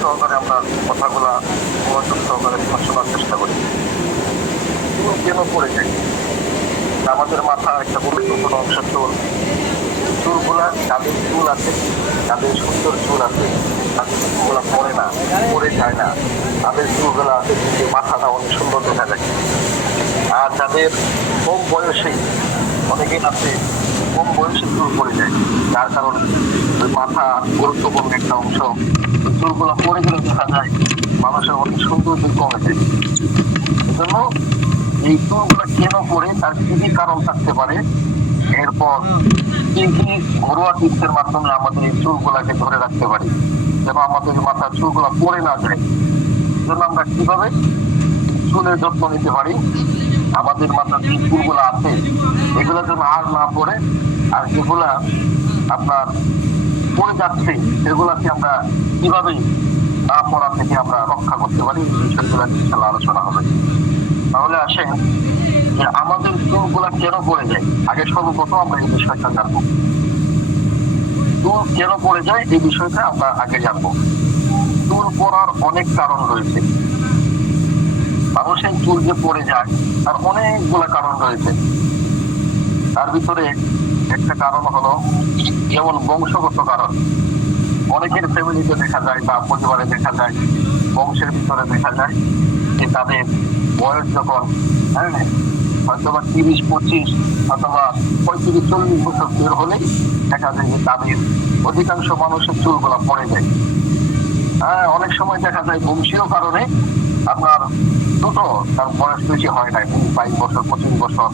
সহকারে আমরা কথাগুলা মনোযোগ সহকারে শোনার চেষ্টা করি। চুল কেন পড়ে যায়? আমাদের মাথা একটা গুরুত্বপূর্ণ অংশ চুল। চুলগুলা যাদের চুল আছে, যাদের সুন্দর চুল আছে, তাদের চুলগুলা পড়ে না, পড়ে যায় না। তাদের চুলগুলা মাথাটা অনেক সুন্দর দেখা যায়। আর যাদের কম বয়সে, অনেকেই আছে কম বয়সে চুল পড়ে যায়, যার কারণে ওই মাথা গুরুত্বপূর্ণ একটা অংশ, চুলগুলো পড়ে গেলে দেখা যায় মানুষের অনেক সৌন্দর্য কমে যায়। এজন্য এই চুলগুলো কেন পড়ে তার কি কি কারণ থাকতে পারে, এরপর কি কি ঘরোয়া টিপসের মাধ্যমে আমাদের এই চুলগুলাকে ধরে রাখতে পারি যেন আমাদের মাথার চুলগুলো পড়ে না যায়। জন্য আমরা কিভাবে চুলের যত্ন নিতে পারি, আমাদের মাথার যে চুলগুলো আছে এগুলো যেন আর না পড়ে, আর যেগুলা আপনার পড়ে যাচ্ছে সেগুলাকে আমরা কিভাবে না পড়া থেকে আমরা রক্ষা করতে পারি, এই বিষয়গুলো ইনশাআল্লাহ আলোচনা হবে। তাহলে আসেন যে আমাদের চুলগুলা কেন পড়ে যায়। আগে সর্বপ্রথম আমরা এই বিষয়টা জানবো, চুল কেন পড়ে যায় এই বিষয়টা আমরা আগে জানবো। চুল পড়ার অনেক কারণ রয়েছে। মানুষের চুল যে পড়ে যায় তার অনেকগুলো কারণ রয়েছে। তার ভিতরে একটা কারণ হলো যেমন বংশগত কারণ। অনেকের ফ্যামিলিতে দেখা যায় বা পরিবারে দেখা যায়, বংশের ভিতরে দেখা যায় যে তাদের বয়স যখন হয়তোবা 30-25 অথবা 35-40 বছর বের হলেই দেখা যায় যে তাদের অধিকাংশ মানুষের চুলগুলো পড়ে যায়। অনেক সময় দেখা যায় বংশীয় কারণে আপনার ছোট, তার বয়স বেশি হয় না, 22 বছর 25 বছর।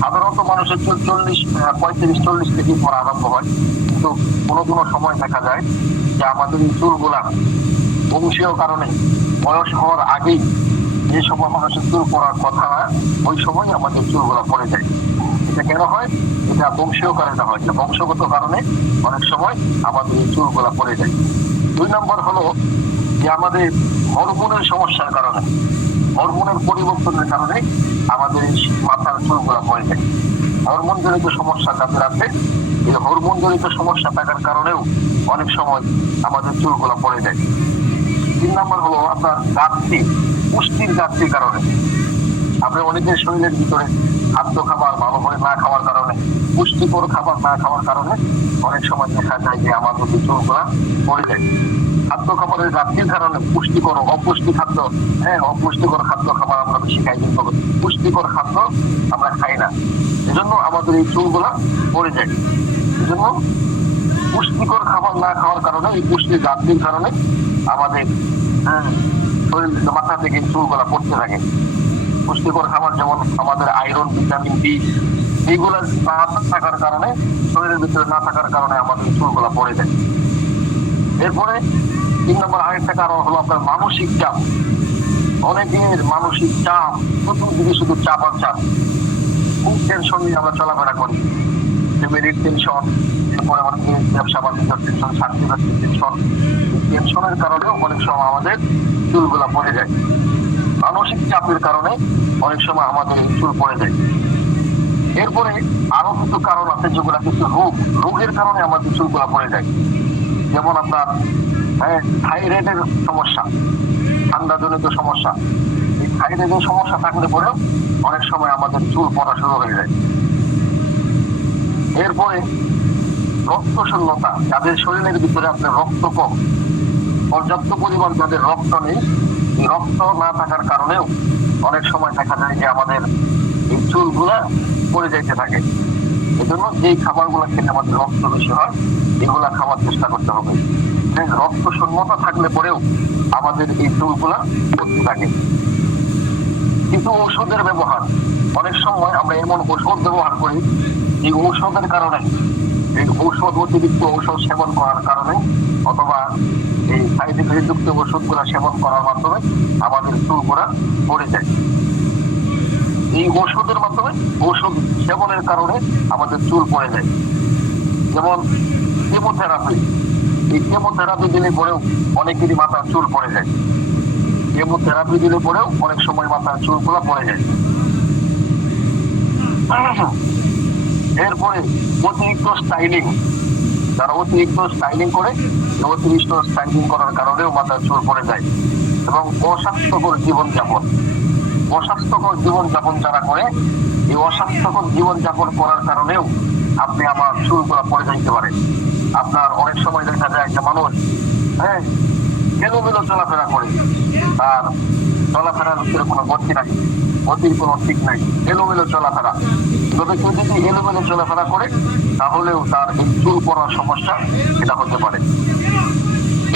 সাধারণত মানুষের চুল 35-40 থেকে পড়া আরম্ভ হয়, কিন্তু কোনো কোনো সময় দেখা যায় যে আমাদের এই চুলগুলা বংশীয় কারণে বয়স হওয়ার আগেই যে সময় মানুষের চুল পড়ার কথা না, ওই সময় আমাদের চুলগুলা পড়ে যায়। এটা কেন হয়? এটা বংশীয় কারণে হয়, যে বংশগত কারণে অনেক সময় আমাদের এই চুলগুলা পড়ে যায়। 2 নম্বর হলো যে আমাদের হরমোনের সমস্যার কারণে, হরমোনের পরিবর্তনের কারণে আমাদের মাথার চুলগুলা পড়ে যায়। হরমোন জনিত সমস্যা যাদের আছে, এই হরমোন জনিত সমস্যা থাকার কারণেও অনেক সময় আমাদের চুলগুলা পড়ে যায়। 3 নম্বর হলো আপনার ঘাটতি, পুষ্টির ঘাটতির কারণে। আমরা অনেকের শরীরের ভিতরে খাদ্য খাবার ভালো করে না খাওয়ার কারণে, পুষ্টিকর খাবার না খাওয়ার কারণে অনেক সময় দেখা যায় যে আমাদের চুলগুলা পড়ে যায়। খাদ্য খাবারের ঘাটতির কারণে পুষ্টিকর অপুষ্টি খাদ্য, অপুষ্টিকর খাদ্য খাবার আমরা বেশি খাই, কিন্তু পুষ্টিকর খাদ্য আমরা খাই না, এজন্য আমাদের এই চুলগুলা পড়ে যায়। এজন্য পুষ্টিকর খাবার না খাওয়ার কারণে, এই পুষ্টির ঘাটতির কারণে আমাদের শরীর মাথা থেকে চুলগুলা পড়তে থাকে। পুষ্টিকর খাবার যেমন আমাদের আয়রন, ভিটামিন ডি, এইগুলা না থাকার কারণে, শরীরের ভিতরে না থাকার কারণে আমাদের চুলগুলা পড়ে যায়। এরপরে 3 নম্বর আরেকটা কারণ হলো আপনার মানসিক চাপ। অনেকের মানসিক চাপ, চতুর্দিকে শুধু চাপ আর চাপ, খুব টেনশন নিয়ে আমরা চলাফেরা করি। ফ্যামিলির টেনশন, এরপরে অনেকে ব্যবসা বাণিজ্যের টেনশন, চাকরি বাকরির টেনশন। টেনশনের কারণেও অনেক সময় আমাদের চুলগুলা পড়ে যায়। মানসিক চাপের কারণে অনেক সময় আমাদের চুল পড়ে যায়। এরপরে আরো কিছু কারণ আছে, যেগুলা কিছু রোগের কারণে আমাদের চুলগুলা পড়ে যায়। যেমন আপনার থাইরয়েডের সমস্যা, ঠান্ডা জনিত সমস্যা। এই থাইরয়েডের সমস্যা থাকলে পরেও অনেক সময় আমাদের চুল পড়া শুরু হয়ে যায়। এরপরে রক্ত শূন্যতা, যাদের শরীরের ভিতরে আপনার রক্ত কম, পর্যাপ্ত পরিমাণ যাদের রক্ত নেই, এই রক্ত না থাকার কারণেও অনেক সময় দেখা যায় যে আমাদের এই চুলগুলা পড়ে যাইতে থাকে। এজন্য যেই খাবারগুলো খেলে আমাদের রক্ত বেশি হয়, এগুলা খাওয়ার চেষ্টা করতে হবে। রক্ত শূন্যতা থাকলে পরেও আমাদের এই চুলগুলা পড়তে থাকে। কিন্তু ঔষধের ব্যবহার, অনেক সময় আমরা এমন ঔষধ ব্যবহার করি, এই ঔষধের কারণে, এই ঔষধ অতিরিক্ত ঔষধ সেবন করার কারণে অথবা এই সাইড ইফেক্ট যুক্ত ওষুধগুলা সেবন করার মাধ্যমে আমাদের চুলগুলা পড়ে যায়। এই ওষুধের মাধ্যমে, ওষুধ সেবনের কারণে আমাদের চুল পড়ে যায়। যেমন কেমোথেরাপি, এই কেমোথেরাপি দিলে পরেও অনেকেরই মাথার চুল পড়ে যায়। কেমোথেরাপি দিলে পরেও অনেক সময় মাথার চুলগুলা পড়ে যায়। এরপরে অতিরিক্ত স্টাইলিং, যারা অতিরিক্ত স্টাইলিং করে, অতিরিক্ত স্টাইলিং করার কারণেও মাথার চুল পড়ে যায়। এবং অস্বাস্থ্যকর জীবনযাপন, অস্বাস্থ্যকর জীবনযাপন যারা করে, এই অস্বাস্থ্যকর জীবনযাপন করার কারণেও আপনি আমার চুলগুলা পড়ে যাইতে পারে। আপনার অনেক সময় দেখা যায় একটা মানুষ হ্যাঁ এলোমেলো চলাফেরা করে, তার চলাফেরার ভিতরে কোনো গতি নাই, গতির কোনো ঠিক নাই, এলোমেলো চলাফেরা। তবে কেউ যদি এলোমেলো চলাফেরা করে তাহলেও তার এই চুল পড়ার সমস্যা এটা হতে পারে।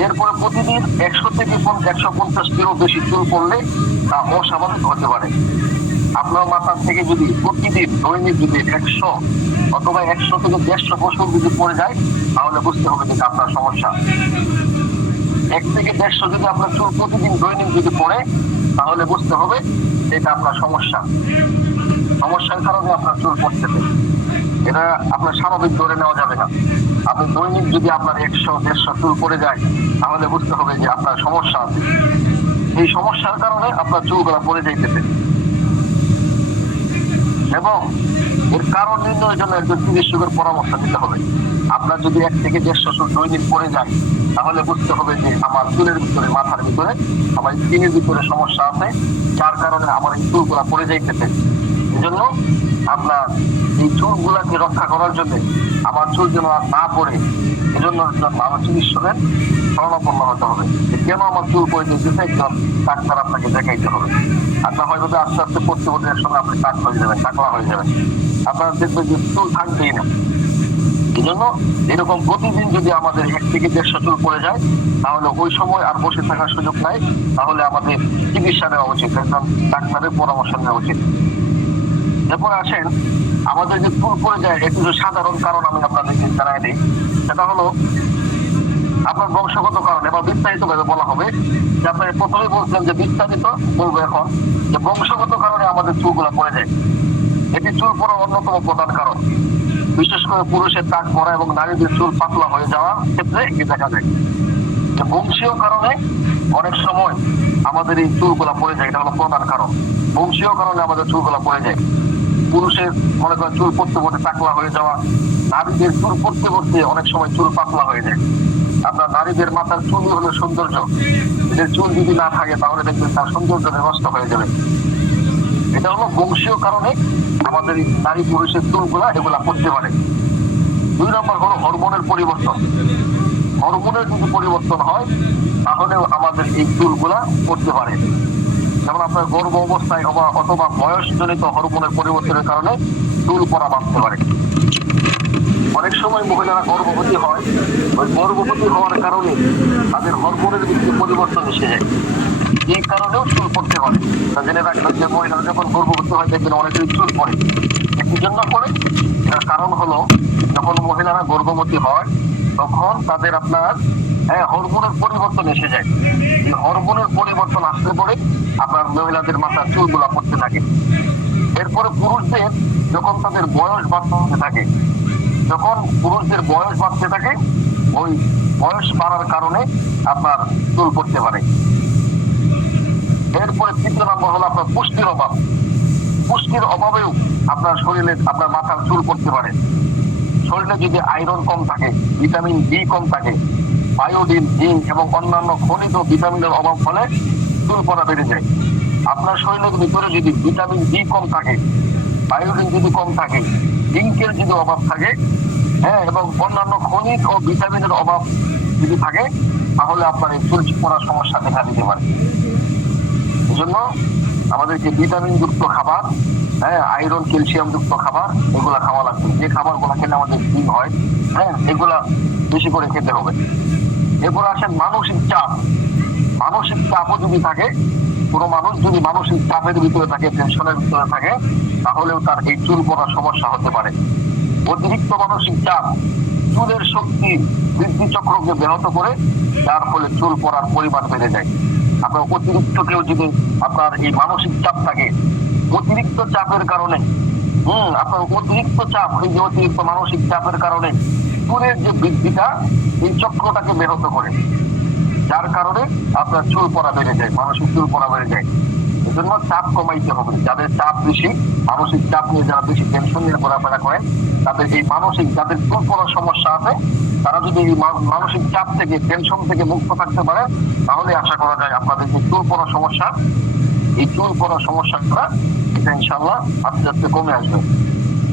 এরপরে প্রতিদিন 100 থেকে 150 কিলো বেশি চুল পড়লে তা অস্বাভাবিক হতে পারে। আপনার মাথার থেকে যদি প্রতিদিন দৈনিক যদি 100 অথবা 100 থেকে 150 বছর যদি পড়ে যায় তাহলে বুঝতে হবে যে আপনার সমস্যা। 1 থেকে 150 যদি আপনার চুল প্রতিদিন দৈনিক যদি পড়ে তাহলে বুঝতে হবে এটা আপনার সমস্যা। সমস্যার কারণে আপনার চুল পড়তেছে, এটা আপনার স্বাভাবিক ধরে নেওয়া যাবে না। আপনি দৈনিক যদি আপনার 100-150 চুল পড়ে যায় তাহলে বুঝতে হবে যে আপনার সমস্যা আছে। এই সমস্যার কারণে আপনার চুলগুলা পড়ে যাইতেছে এবং এর কারণ নির্ণয়ের জন্য একজন চিকিৎসকের পরামর্শ নিতে হবে। আপনার যদি 1 থেকে 150 চুল দৈনিক পড়ে যায় তাহলে বুঝতে হবে যে আমার চুলের ভিতরে, মাথার ভিতরে, আমার স্কিনের ভিতরে সমস্যা আছে, যার কারণে আমার এই চুলগুলা পড়ে যাইতেছে। এই জন্য আপনার এই চুলগুলাকে রক্ষা করার জন্য, আমার চুল যেন আর না পড়ে, এজন্য আমার চিকিৎসকের শরণাপন্ন হতে হবে। কেন আমার চুল পড়ে যেতেছে একজন ডাক্তার আপনাকে দেখাইতে হবে। আপনার হয়তো আস্তে আস্তে পড়তে পড়তে একসঙ্গে আপনি টাক হয়ে যাবেন, টাকলা হয়ে যাবেন, আপনার দেখবেন যে চুল থাকবেই না। এই জন্য এরকম প্রতিদিন যদি আমাদের 1 থেকে 150 চুল পড়ে যায় তাহলে ওই সময় আর বসে থাকার সুযোগ নাই, তাহলে আমাদের চিকিৎসা নেওয়া উচিত, একজন ডাক্তারের পরামর্শ নেওয়া উচিত। এরপর আসেন আমাদের যে চুল পড়ে যায় এর কিছু সাধারণ কারণ আমি আপনাদেরকে জানাই দিই। সেটা হলো আপনার বংশগত কারণ। এবার বিস্তারিত ভাবে বলা হবে যে আপনার প্রথমে বলছিলেন যে বিস্তারিত বলবো এখন যে বংশগত কারণে আমাদের চুলগুলো পড়ে যায়। এটি চুল পড়ার অন্যতম প্রধান কারণ। বিশেষ করে পুরুষের টাক পড়া এবং নারীদের চুল পাতলা হয়ে যাওয়ার ক্ষেত্রে এটি দেখা যায়। যে বংশীয় কারণে অনেক সময় আমাদের এই চুলগুলা পড়ে যায়, এটা হলো প্রধান কারণ। বংশীয় কারণে আমাদের চুলগুলা পড়ে যায়। পুরুষের মনে করেন চুল পড়তে পড়তে টাকলা হয়ে যাওয়া, নারীদের চুল পড়তে পড়তে অনেক সময় চুল পাতলা হয়ে যায়। আপনার নারীদের মাথার চুলই হলো সৌন্দর্য, এদের চুল যদি না থাকে তাহলে দেখবেন তার সৌন্দর্য নষ্ট হয়ে যাবে। এটা হলো বংশীয় কারণে আমাদের নারী পুরুষের চুলগুলা এগুলা পড়তে পারে। 2 নম্বর হলো হরমোনের পরিবর্তন। হরমোনের যদি পরিবর্তন হয় তাহলেও আমাদের এই চুলগুলা পড়তে পারে। যেমন আপনার গর্ভ অবস্থায় অথবা বয়সজনিত হরমোনের পরিবর্তনের কারণে চুল পড়া বাঁধতে পারে। অনেক সময় মহিলারা গর্ভবতী হয়, ওই গর্ভবতী হওয়ার কারণে তাদের হরমোনের ভিত্তি পরিবর্তন এসে যায়, এই কারণেও চুল পড়তে পারে। জেনে রাখবেন যে মহিলারা যখন গর্ভবতী হয় দেখবেন অনেকেরই চুল পড়ে। কি জন্য পড়ে? এটার কারণ হলো যখন মহিলারা গর্ভবতী হয় তখন তাদের আপনার হরমোনের পরিবর্তন এসে যায়। হরমোনের পরিবর্তন আসলে পরে আপনার মহিলাদের মাথার চুলগুলা পড়তে থাকে। এরপরে পুরুষদের যখন তাদের বয়স বাড়তে থাকে, যখন পুরুষদের বয়স বাড়তে থাকে ওই বয়স বাড়ার কারণে আপনার চুল পড়তে পারে। এরপরে 3 নম্বর হলো আপনার পুষ্টির অভাব। পুষ্টির অভাবেও আপনার শরীরে আপনার মাথার চুল পড়তে পারে। শরীরে যদি আয়রন কম থাকে, ভিটামিন ডি কম থাকে, বায়োডিন, জিঙ্ক এবং অন্যান্য খনিজ ও ভিটামিনের অভাব ফলে চুল পড়া বেড়ে যায়। আপনার শরীরের ভিতরে যদি ভিটামিন ডি কম থাকে, বায়োডিন যদি কম থাকে, জিঙ্কের যদি অভাব থাকে, এবং অন্যান্য খনিজ ও ভিটামিনের অভাব যদি থাকে তাহলে আপনার এই চুল পড়ার সমস্যা দেখা দিতে পারে। এই জন্য আমাদেরকে ভিটামিন যুক্ত খাবার, আয়রন, ক্যালসিয়াম যুক্ত খাবার এগুলা খাওয়া লাগবে। যে খাবারগুলো খেলে আমাদের দিন হয়, এগুলা বেশি করে খেতে হবে। এরপর আসেন মানসিক চাপ। মানসিক চাপও যদি থাকে, কোনো মানুষ যদি মানসিক চাপের ভিতরে থাকে, টেনশনের ভিতরে থাকে তাহলেও তার এই চুল পড়ার সমস্যা হতে পারে। অতিরিক্ত মানসিক চাপ চুলের শক্তি বৃদ্ধি চক্রকে ব্যাহত করে, যার ফলে চুল পড়ার পরিমাণ বেড়ে যায়। আপনার অতিরিক্ত কেউ যদি আপনার এই মানসিক চাপ থাকে, অতিরিক্ত চাপের কারণে আপনার অতিরিক্ত চাপ, এই যে অতিরিক্ত মানসিক চাপের কারণে চুলের যে বৃদ্ধিটা এই চক্রটাকে ব্যাহত করে, যার কারণে আপনার চুল পড়া বেড়ে যায়, মানসিক চুল পড়া বেড়ে যায়। এজন্য চাপ কমাইতে হবে। যাদের চাপ বেশি, মানসিক চাপ নিয়ে যারা বেশি টেনশন নিয়ে ঘোরাফেরা করেন, তাদের এই মানসিক, যাদের চুল পড়ার সমস্যা আছে, তারা যদি এই মানসিক চাপ থেকে, টেনশন থেকে মুক্ত থাকতে পারে, তাহলে আশা করা যায় আপনাদের যে চুল পড়ার সমস্যা, এই চুল পড়ার সমস্যাটা এটা ইনশাল্লাহ আস্তে আস্তে কমে আসবে।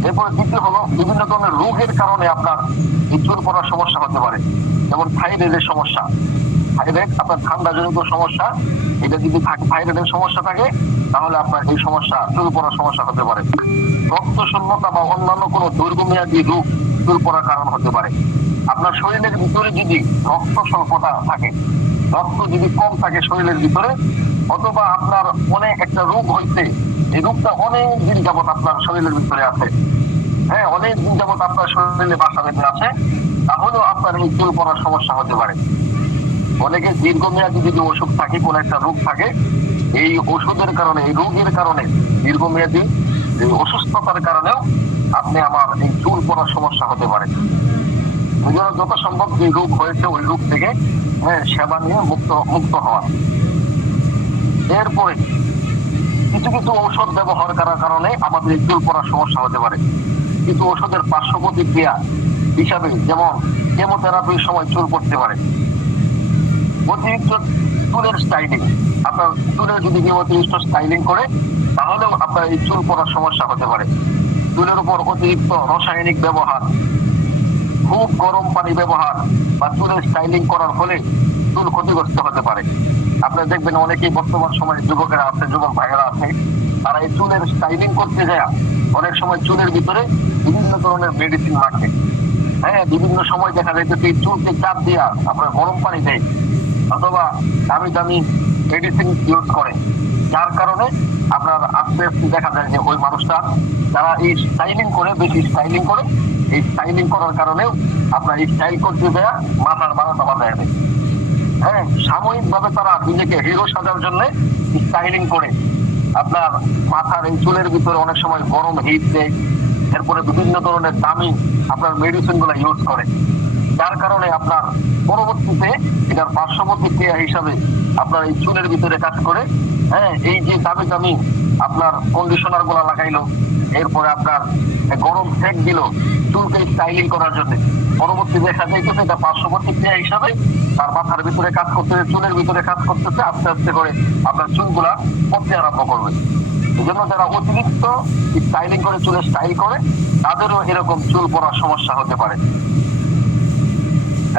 এরপরে দ্বিতীয় হলো, বিভিন্ন ধরনের রোগের কারণে আপনার এই চুল পড়ার সমস্যা হতে পারে। যেমন থাইরয়েডের সমস্যা, থাইরয়েড আপনার ঠান্ডাজনিত সমস্যা, এটা যদি থাইরয়েডের সমস্যা থাকে তাহলে আপনার এই সমস্যা, চুল পড়ার সমস্যা হতে পারে। রক্ত শূন্যতা বা অন্যান্য কোনো দীর্ঘমেয়াদী রোগ চুল পড়ার কারণ হতে পারে। আপনার শরীরের ভিতরে যদি রক্ত স্বল্পতা থাকে, রক্ত যদি কম থাকে শরীরের ভিতরে, অথবা আপনার অনেক একটা রোগ হইতে, এই রোগটা অনেক দিন যাবত আপনার শরীরের ভিতরে আছে, হ্যাঁ অনেক দিন যাবত আপনার শরীরে বাসা বেঁধে আছে, তাহলেও আপনার এই চুল পড়ার সমস্যা হতে পারে। অনেকে দীর্ঘমেয়াদী যদি অসুখ থাকে, কোন একটা রোগ থাকে, এই ওষুধের কারণে, এই রোগের কারণে, দীর্ঘমেয়াদী এই অসুস্থতার কারণেও আপনি আমার এই চুল পড়ার সমস্যা হতে পারে। যত সম্ভব যে রোগ হয়েছে ওই রোগ থেকে সেবা নিয়ে মুক্ত হওয়া। এরপরে কিছু কিছু ঔষধ ব্যবহার করার কারণে আমাদের চুল পড়ার সমস্যা হতে পারে। কিছু ওষুধের পার্শ্ব প্রতিক্রিয়া হিসাবে, যেমন কেমোথেরাপির সময় চুল পড়তে পারে। অতিরিক্ত চুলের স্টাইলিং, আপনার চুলের যদি কেউ অতিরিক্ত স্টাইলিং করে তাহলেও আপনার এই চুল পড়ার সমস্যা হতে পারে। চুলের উপর অতিরিক্ত রাসায়নিক ব্যবহার, খুব গরম পানি ব্যবহার বা চুলের স্টাইলিং করার ফলে চুল ক্ষতিগ্রস্ত হতে পারে। আপনারা দেখবেন অনেকেই বর্তমান সময়ে যুবকেরা আছে, যুবক ভাইয়েরা আছে, তারা এই চুলের স্টাইলিং করতে যায় অনেক সময় চুলের ভিতরে বিভিন্ন ধরনের মেডিসিন মাখে। বিভিন্ন সময় দেখা যাইতেছে চুলকে চাপ দিয়া আপনার গরম পানি দেয়, অথবা দামি দামি মেডিসিন ইউজ করে, যার কারণে আপনার আস্তে আস্তে দেখা যায় যে ওই মানুষটা, যারা এই স্টাইলিং করে, বেশি স্টাইলিং করে, এই স্টাইলিং করার কারণেও আপনার এই স্টাইল করতে দেয়া মাথার বারোটা বাজায় দেয়। সাময়িক ভাবে তারা নিজেকে হিরো সাজার জন্য স্টাইলিং করে আপনার মাথার এই চুলের ভিতরে অনেক সময় গরম হিট দেয়। এরপরে বিভিন্ন ধরনের দামি আপনার মেডিসিন গুলা ইউজ করে, যার কারণে আপনার পরবর্তীতে এটার পার্শ্ব প্রতিক্রিয়া হিসাবে আপনার এই চুলের ভিতরে কাজ করে। এই যে দামি দামি আপনার কন্ডিশনার গুলা লাগাইলো, এরপরে আপনার গরম সেক দিল চুলকে স্টাইলিং করার জন্য, পরবর্তী দেখা যাইতেছে এটা পার্শ্ব প্রতিক্রিয়া হিসাবে তার মাথার ভিতরে কাজ করতেছে, চুলের ভিতরে কাজ করতেছে, আস্তে আস্তে করে আপনার চুলগুলা পড়তে আরম্ভ করবে। এই জন্য যারা অতিরিক্ত স্টাইলিং করে, চুলে স্টাইল করে, তাদেরও এরকম চুল পড়ার সমস্যা হতে পারে।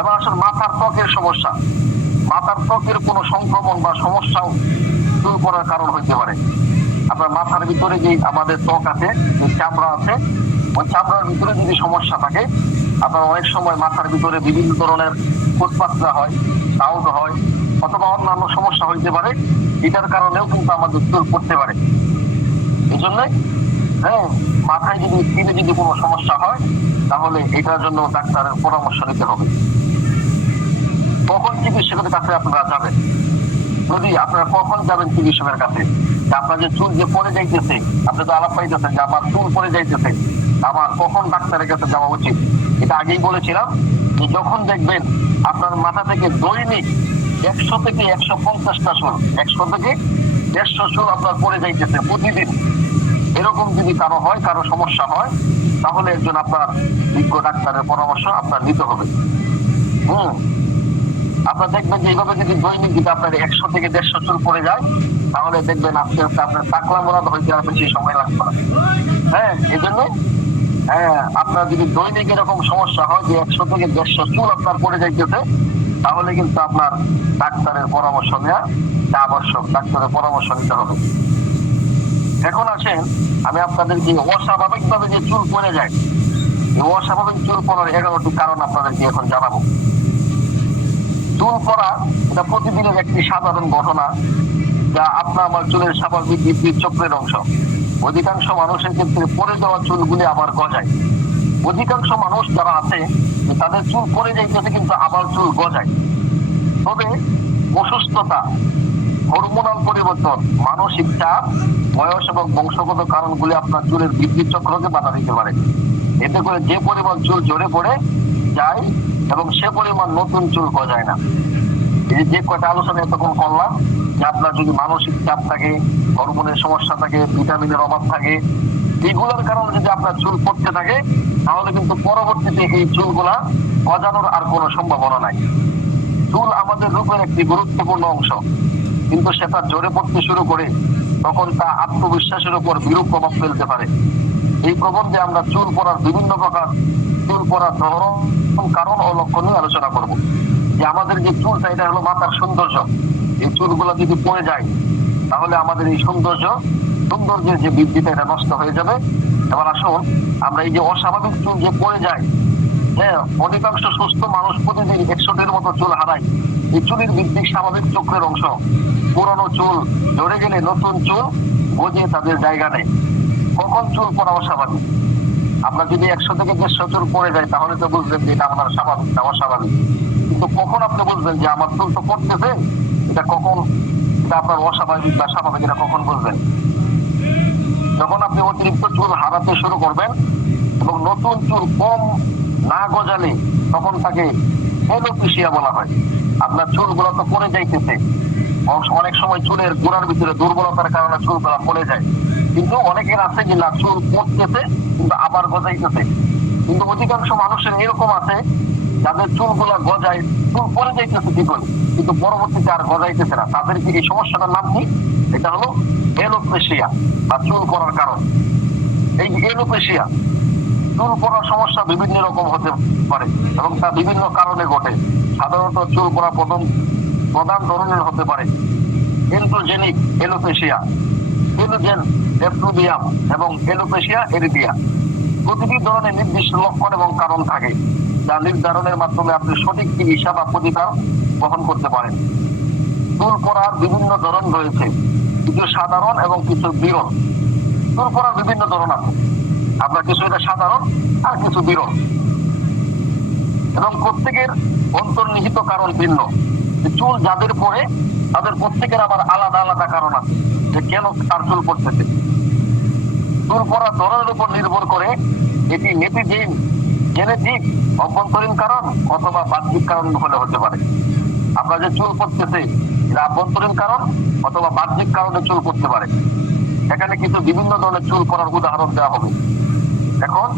এবার আসলে মাথার ত্বকের সমস্যা, মাথার ত্বকের কোনো সংক্রমণ বা সমস্যাও চুল পড়ার কারণ হইতে পারে। আপনার মাথার ভিতরে যে আমাদের ত্বক আছে, যে চামড়া আছে, ওই চামড়ার ভিতরে যদি সমস্যা থাকে, আপনার অনেক সময় মাথার ভিতরে বিভিন্ন ধরনের কুচপাচড়া হয়, দাউদ হয়, অথবা অন্যান্য সমস্যা হইতে পারে। এটার কারণেও কিন্তু আমাদের চুল পড়তে পারে। এই জন্য মাথায় যদি, স্কিনে যদি কোনো সমস্যা হয়, তাহলে এটার জন্য ডাক্তারের পরামর্শ নিতে হবে। কখন চিকিৎসকের কাছে আপনারা যাবেন? যদি আপনারা কখন যাবেন চিকিৎসকের কাছে? আপনার যে চুল যে পড়ে যাইতেছে, আপনি তো আলাপ পাইতেছেন যে আমার চুল পড়ে যাইতেছে, আমার কখন ডাক্তারের কাছে যাওয়া উচিত? এটা আগেই বলেছিলাম যে যখন দেখবেন আপনার মাথা থেকে দৈনিক 100 থেকে 150টা চুল, 100 থেকে 150 চুল আপনার পড়ে যাইতেছে প্রতিদিন, এরকম যদি কারো হয়, কারো সমস্যা হয়, তাহলে একজন আপনার বিজ্ঞ ডাক্তারের পরামর্শ আপনার নিতে হবে। আপনার দেখবেন যে এইভাবে যদি দৈনিক যদি আপনার 100 থেকে 150 চুল পড়ে যায়, তাহলে দেখবেন আস্তে আস্তে আপনার টাকলা মোড়াদ হইতে আর বেশি সময় লাগবে না। এই জন্য আপনার যদি দৈনিক এরকম সমস্যা হয় যে 100 থেকে 150 চুল আপনার পড়ে যাইতেছে, তাহলে কিন্তু আপনার ডাক্তারের পরামর্শ নেওয়া আবশ্যক, ডাক্তারের পরামর্শ নিতে হবে। এখন আসেন, আমি আপনাদেরকে অস্বাভাবিক ভাবে যে চুল পড়ে যায়, এই অস্বাভাবিক চুল পড়ার 11টি কারণ আপনাদেরকে এখন জানাবো। চুল পড়া এটা প্রতিদিনের একটি সাধারণ ঘটনা, যা আপনার আমার চুলের স্বাভাবিক বৃদ্ধির চক্রের অংশ। অধিকাংশ মানুষের ক্ষেত্রে পড়ে যাওয়া চুলগুলি আবার গজায়। অধিকাংশ মানুষ যারা আছে তাদের চুল পড়ে যাইতেছে কিন্তু আবার চুল গজায়। তবে অসুস্থতা, হরমোনাল পরিবর্তন, মানসিক চাপ, বয়স এবং বংশগত কারণগুলি আপনার চুলের বৃদ্ধির চক্রকে বাধা দিতে পারে। এতে করে যে পরিমাণ চুল ঝরে পড়ে যায় এবং সে পরিমাণ নতুন চুল গজায় না। এই যে কয়টা আলোচনা এতক্ষণ করলাম, যে আপনার যদি মানসিক চাপ থাকে, হরমোনের সমস্যা থাকে, ভিটামিনের অভাব থাকে, এগুলোর কারণে যদি আপনার চুল পড়তে থাকে, তাহলে কিন্তু পরবর্তীতে এই চুলগুলা গজানোর আর কোনো সম্ভাবনা নাই। চুল আমাদের রূপের একটি গুরুত্বপূর্ণ অংশ, কিন্তু সেটা ঝরে পড়তে শুরু করে তখন তা আত্মবিশ্বাসের উপর বিরূপ প্রভাব ফেলতে পারে। এই প্রবন্ধে আমরা চুল পড়ার বিভিন্ন প্রকার, চুল পড়ার ধরন, কারণ ও লক্ষণ নিয়ে আলোচনা করব। যে আমাদের যে চুলটা, এটা হলো মাথার সৌন্দর্য। এই চুলগুলো যদি পড়ে যায়, তাহলে আমাদের এই সৌন্দর্যের যে বৃদ্ধিটা, এটা নষ্ট হয়ে যাবে। এবার আসুন, আমরা এই যে অস্বাভাবিক চুল যে পড়ে যায়, হ্যাঁ, অধিকাংশ সুস্থ মানুষ প্রতিদিন 100টির মতো চুল হারায়। এই চুলের বৃদ্ধি স্বাভাবিক চক্রের অংশ। পুরনো চুল ঝরে গেলে নতুন চুল গজে তাদের জায়গা নেয়। কখন চুল পড়া অস্বাভাবিক? আপনার যদি 100 থেকে 150 চুল পড়ে যায়, তাহলে তো বুঝবেন যে এটা আপনার স্বাভাবিক না অস্বাভাবিক। কিন্তু কখন আপনি বুঝবেন যে আমার চুল তো পড়তেছে, এটা কখন, এটা আপনার অস্বাভাবিক বা স্বাভাবিক, এটা কখন বুঝবেন? যখন আপনি অতিরিক্ত চুল হারাতে শুরু করবেন এবং নতুন চুল কম না গজালে, তখন তাকে এলোপেশিয়া বলা হয়। আপনার চুলগুলো তো পড়ে যাইতেছে, অনেক সময় চুলের গোড়ার ভিতরে দুর্বলতার কারণে চুলগুলা পড়ে যায়, কিন্তু অনেকের আছে যে না, চুল পড়তেছে কিন্তু আবার গজাইতেছে। কিন্তু অধিকাংশ মানুষের এরকম আছে যাদের চুলগুলা গজায়, চুল পড়ে যাইতেছে ঠিকই, কিন্তু পরবর্তীতে আর গজাইতেছে না। তাদেরকে এই সমস্যাটার নাম কি? এটা হলো এলোপেশিয়া বা চুল পড়ার কারণ। এই এলোপেশিয়া, চুল পড়ার সমস্যা বিভিন্ন রকম হতে পারে এবং তা বিভিন্ন কারণে ঘটে। সাধারণত চুল পড়া প্রধান ধরনের হতে পারে এন্ড্রোজেনিক এলোপেশিয়া, এলোজেন এফ্লুভিয়াম এবং এলোপেশিয়া এরিডিয়া। প্রতিটি ধরনের নির্দিষ্ট লক্ষণ এবং কারণ থাকে, যা নির্ধারণের মাধ্যমে আপনি সঠিক চিকিৎসা বা প্রতিকার গ্রহণ করতে পারেন। চুল পড়ার বিভিন্ন ধরন রয়েছে, কিছু সাধারণ এবং কিছু বিরল। চুল পড়ার বিভিন্ন ধরন আছে, আপনার কিছু এটা সাধারণ আর কিছু বিরল, এবং প্রত্যেকের অন্তর্নিহিত কারণ ভিন্ন। চুল যাদের পড়ে তাদের প্রত্যেকের আবার আলাদা আলাদা কারণ আছে যে কেন তার চুল পড়তেছে। চুল পড়ার ধরনের উপর নির্ভর করে এটি জেনেটিক অভ্যন্তরীণ কারণ অথবা বাহ্যিক কারণ হলে হতে পারে। আপনার যে চুল পড়তেছে, এটা আভ্যন্তরীণ কারণ অথবা বাহ্যিক কারণে চুল পড়তে পারে। এখানে কিন্তু বিভিন্ন ধরনের চুল পড়ার উদাহরণ দেওয়া হবে। এখন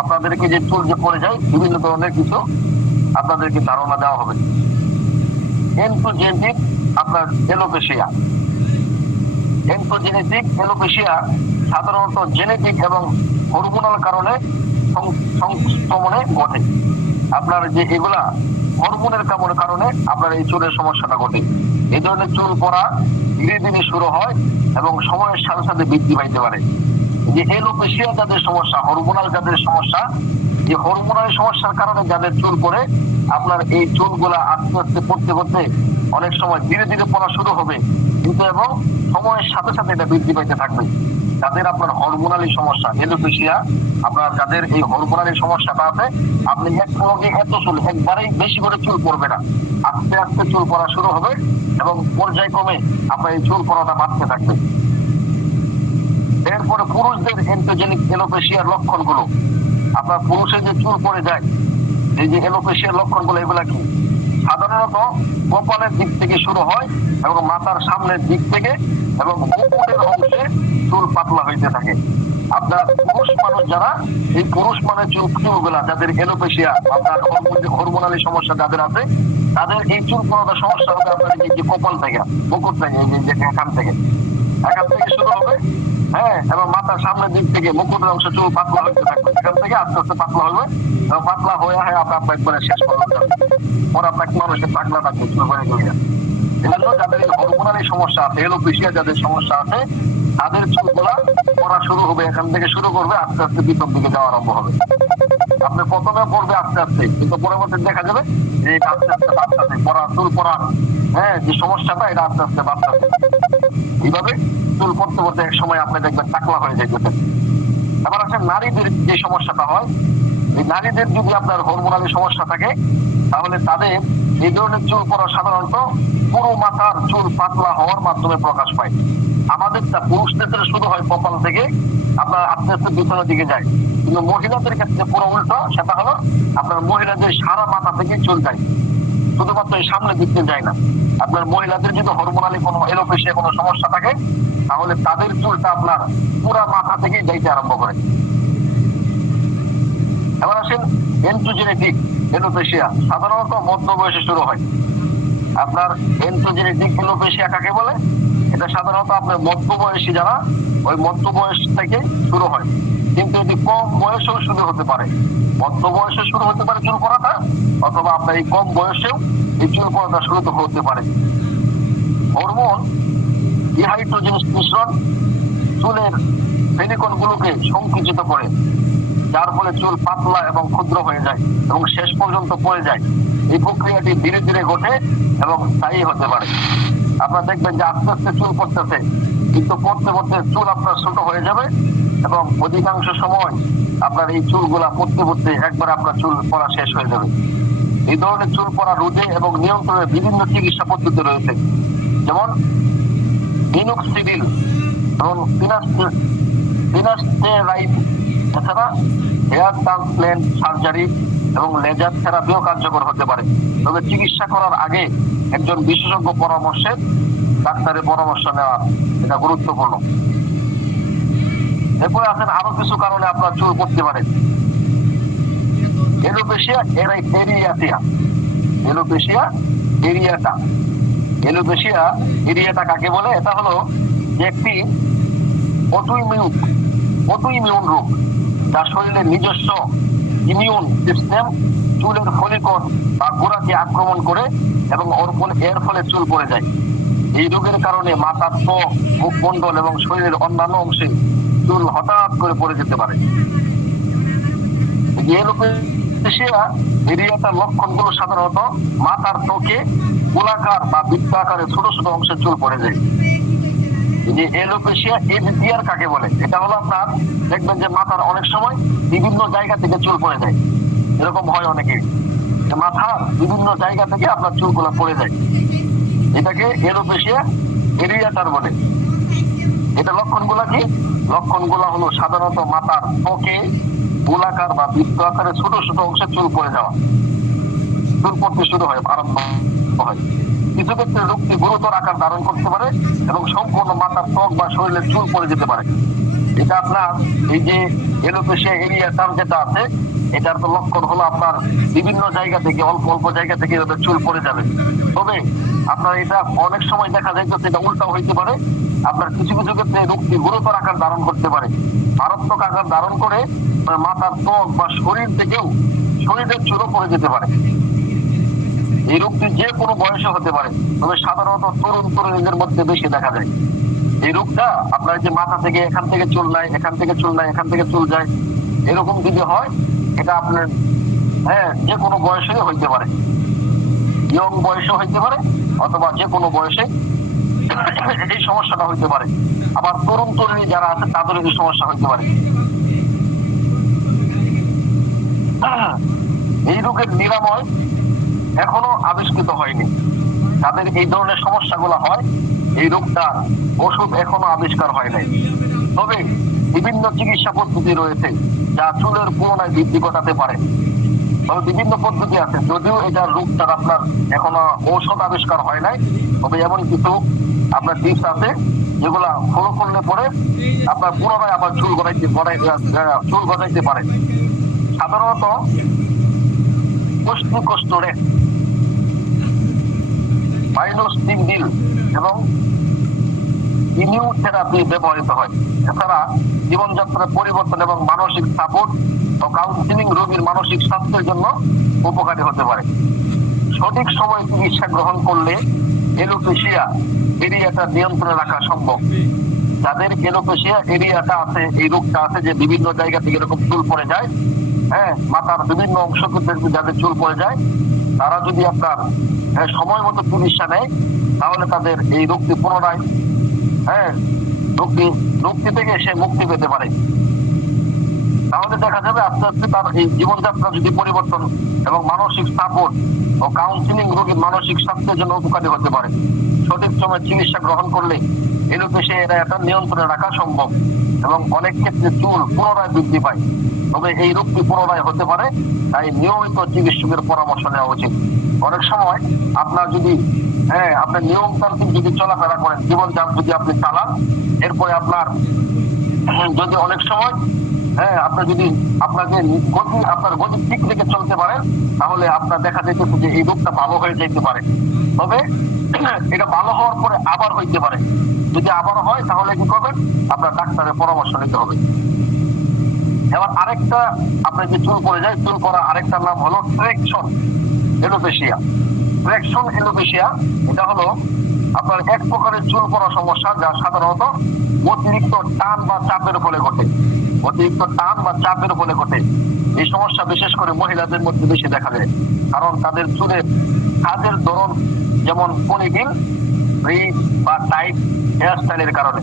আপনাদেরকে যে চুল যে পড়ে যায়, বিভিন্ন ধরনের কিছু আপনাদেরকে ধারণা দেওয়া হবে। এন্ড্রোজেনিক আপনার এলোপেশিয়া। এন্ড্রোজেনেটিক এলোপেশিয়া সাধারণত জেনেটিক এবং হরমোনাল কারণে সংক্রমণে ঘটে। আপনার যে এগুলা হরমোনের কারণে আপনার এই চুলের সমস্যাটা ঘটে। এই ধরনের চুল পড়া ধীরে ধীরে শুরু হয় এবং সময়ের সাথে সাথে বৃদ্ধি পাইতে পারে। যে এলোপেশিয়া যাদের সমস্যা, হরমোনাল যাদের সমস্যা, যে হরমোনাল সমস্যার কারণে যাদের চুল পড়ে, আপনার এই চুলগুলা আস্তে আস্তে পড়তে পড়তে অনেক সময় ধীরে ধীরে পড়া শুরু হবে, কিন্তু এবং সময়ের সাথে সাথে এটা বৃদ্ধি পাইতে থাকবে। যাদের আপনার হরমোনালি সমস্যা, এলোপেশিয়া, আপনার যাদের এই হরমোনালি সমস্যাটা আছে, আপনি এত চুল একবারেই বেশি করে চুল পড়বে না, আস্তে আস্তে চুল পড়া শুরু হবে এবং পর্যায়ক্রমে আপনার এই চুল পড়াটা বাড়তে থাকবে। এরপরে পুরুষদের এন্ড্রোজেনিক এলোপেশিয়ার লক্ষণগুলো। আপনার পুরুষের যে চুল পড়ে যায়, এই যে এলোপেশিয়ার লক্ষণগুলো, এগুলা কি? সাধারণত কপালের দিক থেকে শুরু হয় এবং মাথার সামনের দিক থেকে এবং মুকুটের অংশে চুল পাতলা হইতে থাকে। আপনার পুরুষ মানুষ যারা, এই পুরুষ মানে চুলগুলা যাদের এলোপেশিয়া, আপনার হরমোনালি সমস্যা যাদের আছে, তাদের এই চুল পড়ার সমস্যা হবে আপনার এই যে কপাল থেকে, মুকুট থেকে, এই যে এখান থেকে শুরু হবে, হ্যাঁ, এবং মাথার সামনের দিক থেকে মুকুটের অংশ চুল পাতলা হইতে থাকবে। এখান থেকে আস্তে আস্তে পাতলা হবে এবং পাতলা হয়ে আপনার একবারে শেষ করতে হবে। পরে আপনাকে মানুষের পাতলা থাকবে, চুল হয়ে গেলে। এজন্য যাদের এই হরমোনালি সমস্যা আছে, এলোপেশিয়া যাদের সমস্যা আছে, তাদের চুলগুলা পড়া শুরু হবে, এখান থেকে শুরু করবে, আস্তে আস্তে ভিতর দিকে যাওয়া আরম্ভ হবে। আপনি প্রথমে পড়বে আস্তে আস্তে, কিন্তু পরবর্তীতে দেখা যাবে যে এটা আস্তে আস্তে বাড়তেছে, চুল পড়ার, হ্যাঁ, যে সমস্যাটা, এটা আস্তে আস্তে বাড়তেছে। এইভাবে চুল পড়তে পড়তে এক সময় আপনি দেখবেন টাকলা হয়ে যাইতেছে। এবার আছে নারীদের যে সমস্যাটা হয়, এই নারীদের যদি আপনার হরমোনালি সমস্যা থাকে, তাহলে তাদের এই ধরনের চুল পড়া সাধারণত পুরো মাথার চুল পাতলা হওয়ার মাধ্যমে প্রকাশ পায়। আমাদের পুরুষদের শুরু হয় কপাল থেকে, আপনার আস্তে আস্তে পিছনের দিকে যায়, কিন্তু মহিলাদের ক্ষেত্রে পুরো উল্টো। সেটা হলো আপনার মহিলাদের সারা মাথা থেকে চুল যায়, শুধুমাত্র এই সামনে দিকতে যায় না। আপনার মহিলাদের যদি হরমোনালি কোনো এলোপেশিয়া কোনো সমস্যা থাকে, তাহলে তাদের চুলটা আপনার পুরা মাথা থেকেই যাইতে আরম্ভ করে। এবার আসেন এন্টোজেনেটিক এলোপেশিয়া, সাধারণত মধ্য বয়সে শুরু হয়। আপনার এন্টোজেনেটিক এলোপেশিয়া কাকে বলে? এটা সাধারণত আপনার মধ্য বয়সী যারা, ওই মধ্য বয়স থেকে শুরু হয়, কিন্তু এটি কম বয়সেও শুরু হতে পারে। মধ্য বয়সে শুরু হতে পারে চুল পড়াটা, অথবা আপনার এই কম বয়সেও এই চুল পড়াটা শুরু হতে পারে। হরমোন ডিহাইড্রোজেনাস মিশ্রণ চুলের ফেলিকল গুলোকে সংকুচিত করে, যার ফলে চুল পাতলা এবং ক্ষুদ্র হয়ে যায় এবং শেষ পর্যন্ত পড়ে যায়। এই প্রক্রিয়াটি ধীরে ধীরে ঘটে এবং স্থায়ী হতে পারে। আপনারা দেখবেন যে আস্তে আস্তে চুল পড়তেছে, কিন্তু পড়তে পড়তে চুল আপনার ছোট হয়ে যাবে এবং অধিকাংশ সময় আপনার এই চুলগুলা পড়তে পড়তে একবার আপনার চুল পড়া শেষ হয়ে যাবে। এই ধরনের চুল পড়া রোধে এবং নিয়ন্ত্রণের বিভিন্ন চিকিৎসা পদ্ধতি রয়েছে, যেমন মিনোক্সিডিল এবং ফিনাস্টেরাইড, এছাড়া হেয়ার ট্রান্সপ্ল্যান্ট সার্জারি এবং লেজার থেরাপিও কার্যকর হতে পারে। তবে চিকিৎসা করার আগে একজন বিশেষজ্ঞ পরামর্শে ডাক্তারের পরামর্শ নেওয়া এটা গুরুত্বপূর্ণ। এরপরে আছেন আরো কিছু কারণে আপনার চুল পড়তে পারে। এলোপেশিয়া এরিয়াটা, এলোপেশিয়া এরিয়াটা, এলোপেশিয়া এরিয়াটা কাকে বলে? এটা হলো যে একটি অটোইমিউন রোগ, যা শরীরের নিজস্ব ইমিউন সিস্টেম চুলের ফলিকল বা গোড়াকে আক্রমণ করে এবং এর ফলে চুল পড়ে যায়। এই রোগের কারণে মাথার ত্বক, মুখমণ্ডল এবং শরীরের অন্যান্য অংশে চুল হঠাৎ করে পড়ে যেতে পারে। এলোপেশিয়া এরিয়াটার লক্ষণগুলো সাধারণত মাথার ত্বকে গোলাকার বা বৃত্ত আকারে ছোট ছোট অংশে চুল পড়ে যায়। যে এলোপেশিয়া এজিপিয়ার কাকে বলে? এটা হলো আপনার দেখবেন যে মাথার অনেক সময় বিভিন্ন জায়গা থেকে চুল পড়ে যায়। এরকম হয় অনেকের, মাথার বিভিন্ন জায়গা থেকে আপনার চুলগুলো পড়ে যায়। এটাকে এলোপেশিয়া এরিয়াটার বলে। এটা লক্ষণগুলা কি? লক্ষণগুলা হলো সাধারণত মাথার ত্বকে গোলাকার বা বৃত্ত আকারে ছোট ছোট অংশে চুল পড়ে যাওয়া, চুল পড়তে শুরু হয়, আরম্ভ হয়। কিছু ক্ষেত্রে রোগটি গুরুতর আকার ধারণ করতে পারে এবং সম্পূর্ণ মাথার ত্বক বা শরীরের চুল পড়ে যেতে পারে। এটা আপনার এই যে এলোপেশিয়া এরিয়াটার যেটা আছে, এটার তো লক্ষণ হলো আপনার বিভিন্ন জায়গা থেকে, অল্প অল্প জায়গা থেকে চুল পড়ে যাবে। তবে আপনার এটা অনেক সময় দেখা যায় যে এটা উল্টাও হইতে পারে। আপনার কিছু কিছু ক্ষেত্রে রোগটি গুরুতর আকার ধারণ করতে পারে, মারাত্মক আকার ধারণ করে মাথার ত্বক বা শরীর থেকেও শরীরের চুলও পড়ে যেতে পারে। এই রোগটি যে কোনো বয়সে হতে পারে, তবে সাধারণত তরুণ তরুণীদের মধ্যে বেশি দেখা যায়। এই রোগটা আপনার যে মাথা থেকে এখান থেকে চুল নাই, এখান থেকে চুল নাই, এখান থেকে চুল যায়, এরকম যদি হয়, এটা আপনার যে কোনো বয়সে হইতে পারে, ইয়ং বয়সে হইতে পারে, অথবা যে কোনো বয়সে এই সমস্যাটা হইতে পারে। আবার তরুণ তরুণী যারা আছে তাদের এই সমস্যা হইতে পারে। এই রোগের নিরাময় এখনো আবিষ্কৃত হয়নি। যাদের এই ধরনের সমস্যাগুলো হয়, এই রোগটার ওষুধ এখনো আবিষ্কার হয় নাই। তবে বিভিন্ন চিকিৎসা পদ্ধতি রয়েছে যা চুলের পুনরায় বৃদ্ধি ঘটাতে পারে। তবে বিভিন্ন পদ্ধতি আছে, যদিও এটার রোগটার আপনার এখনো ঔষধ আবিষ্কার হয় নাই। তবে এমন কিছু আপনার টিপস আছে যেগুলা ফলো করলে পরে আপনার পুনরায় আবার চুল গজাইতে পারে। সাধারণত কষ্টিকোস্টোরেট, মাইনোস্টিমডিল এবং ইমিউথেরাপি ব্যবহৃত হয়। এছাড়া জীবনযাত্রার পরিবর্তন এবং মানসিক সাপোর্ট ও কাউন্সিলিং রোগীর মানসিক স্বাস্থ্যের জন্য উপকারী হতে পারে। সঠিক সময়ে চিকিৎসা গ্রহণ করলে এলোপেশিয়া এরিয়াটা নিয়ন্ত্রণে রাখা সম্ভব। যাদের এলোপেশিয়া এরিয়াটা আছে, এই রোগটা আছে যে বিভিন্ন জায়গা থেকে এরকম চুল পড়ে যায়, মাথার বিভিন্ন অংশ থেকে যাদের চুল পড়ে যায়, তারা যদি আপনার সময় মতো চিকিৎসা নেয়, তাহলে তাদের এই রোগটি পুনরায় রোগটি থেকে সে মুক্তি পেতে পারে। তাহলে দেখা যাবে আস্তে আস্তে তার এই জীবনযাত্রা যদি পরিবর্তন এবং মানসিক সাপোর্ট ও কাউন্সিলিং রোগীর মানসিক স্বাস্থ্যের জন্য উপকারী হতে পারে। সঠিক সময় চিকিৎসা গ্রহণ করলে এলোপেশিয়া এটা নিয়ন্ত্রণে রাখা সম্ভব এবং অনেক ক্ষেত্রে চুল পুনরায় বৃদ্ধি পায়। তবে এই রোগটি পুনরায় হতে পারে, তাই নিয়মিত চিকিৎসকের পরামর্শ নেওয়া উচিত। অনেক সময় আপনার যদি আপনার নিয়মতান্ত্রিক যদি চলাফেরা করেন, জীবনযাপন যদি আপনি চালান, এরপরে আপনার যদি অনেক সময় আপনি যদি আপনার গতি ঠিক রেখে চলতে পারেন, তাহলে আপনার দেখা যেতেছে যে এই রোগটা ভালো হয়ে যেতে পারে। তবে এটা ভালো হওয়ার পরে আবার হইতে পারে। যদি আবার হয় তাহলে কি করবেন, আপনার ডাক্তারের পরামর্শ নিতে হবে। এবার আরেকটা আপনার যে চুল পড়ে যায়, চুল পড়া আরেকটার নাম হলো ট্রেকশন এলোপেশিয়া। ট্রেকশন এলোপেশিয়া এটা হলো আপনার এক প্রকারের চুল পড়া সমস্যা, যা সাধারণত অতিরিক্ত টান বা চাপের ফলে ঘটে। অতিরিক্ত টান বা চাপের ফলে ঘটে। এই সমস্যা বিশেষ করে মহিলাদের মধ্যে বেশি দেখা যায়, কারণ তাদের চুলের কাজের ধরন যেমন পনিটেল, ব্রিজ বা টাইট হেয়ার স্টাইলের কারণে।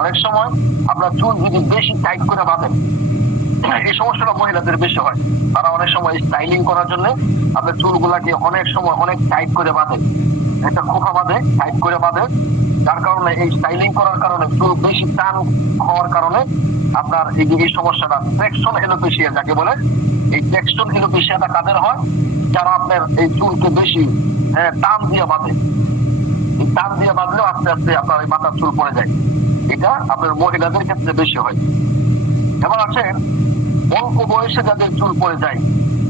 অনেক সময় আপনার চুল যদি বেশি টাইট করে বাঁধেন, এই সমস্যাটা মহিলাদের বেশি হয়। তারা অনেক সময় স্টাইলিং করার জন্য আপনার চুলগুলাকে অনেক সময় অনেক টাইট করে বাঁধে, একটা খোপা বাঁধে, টাইট করে বাঁধে। যার কারণে এই স্টাইলিং করার কারণে চুল বেশি টান হওয়ার কারণে আপনার এই সমস্যাটা ট্রেকশন এলোপেশিয়া যাকে বলে। এই ট্রেকশন এলোপেশিয়াটা কাদের হয়, যারা আপনার এই চুলকে বেশি টান দিয়ে বাঁধে। এই টান দিয়ে বাঁধলেও আস্তে আস্তে আপনার এই মাথার চুল পড়ে যায়। এটা আপনার মহিলাদের ক্ষেত্রে বেশি হয়। এবার আছেন অল্প বয়সে যাদের চুল পড়ে যায়।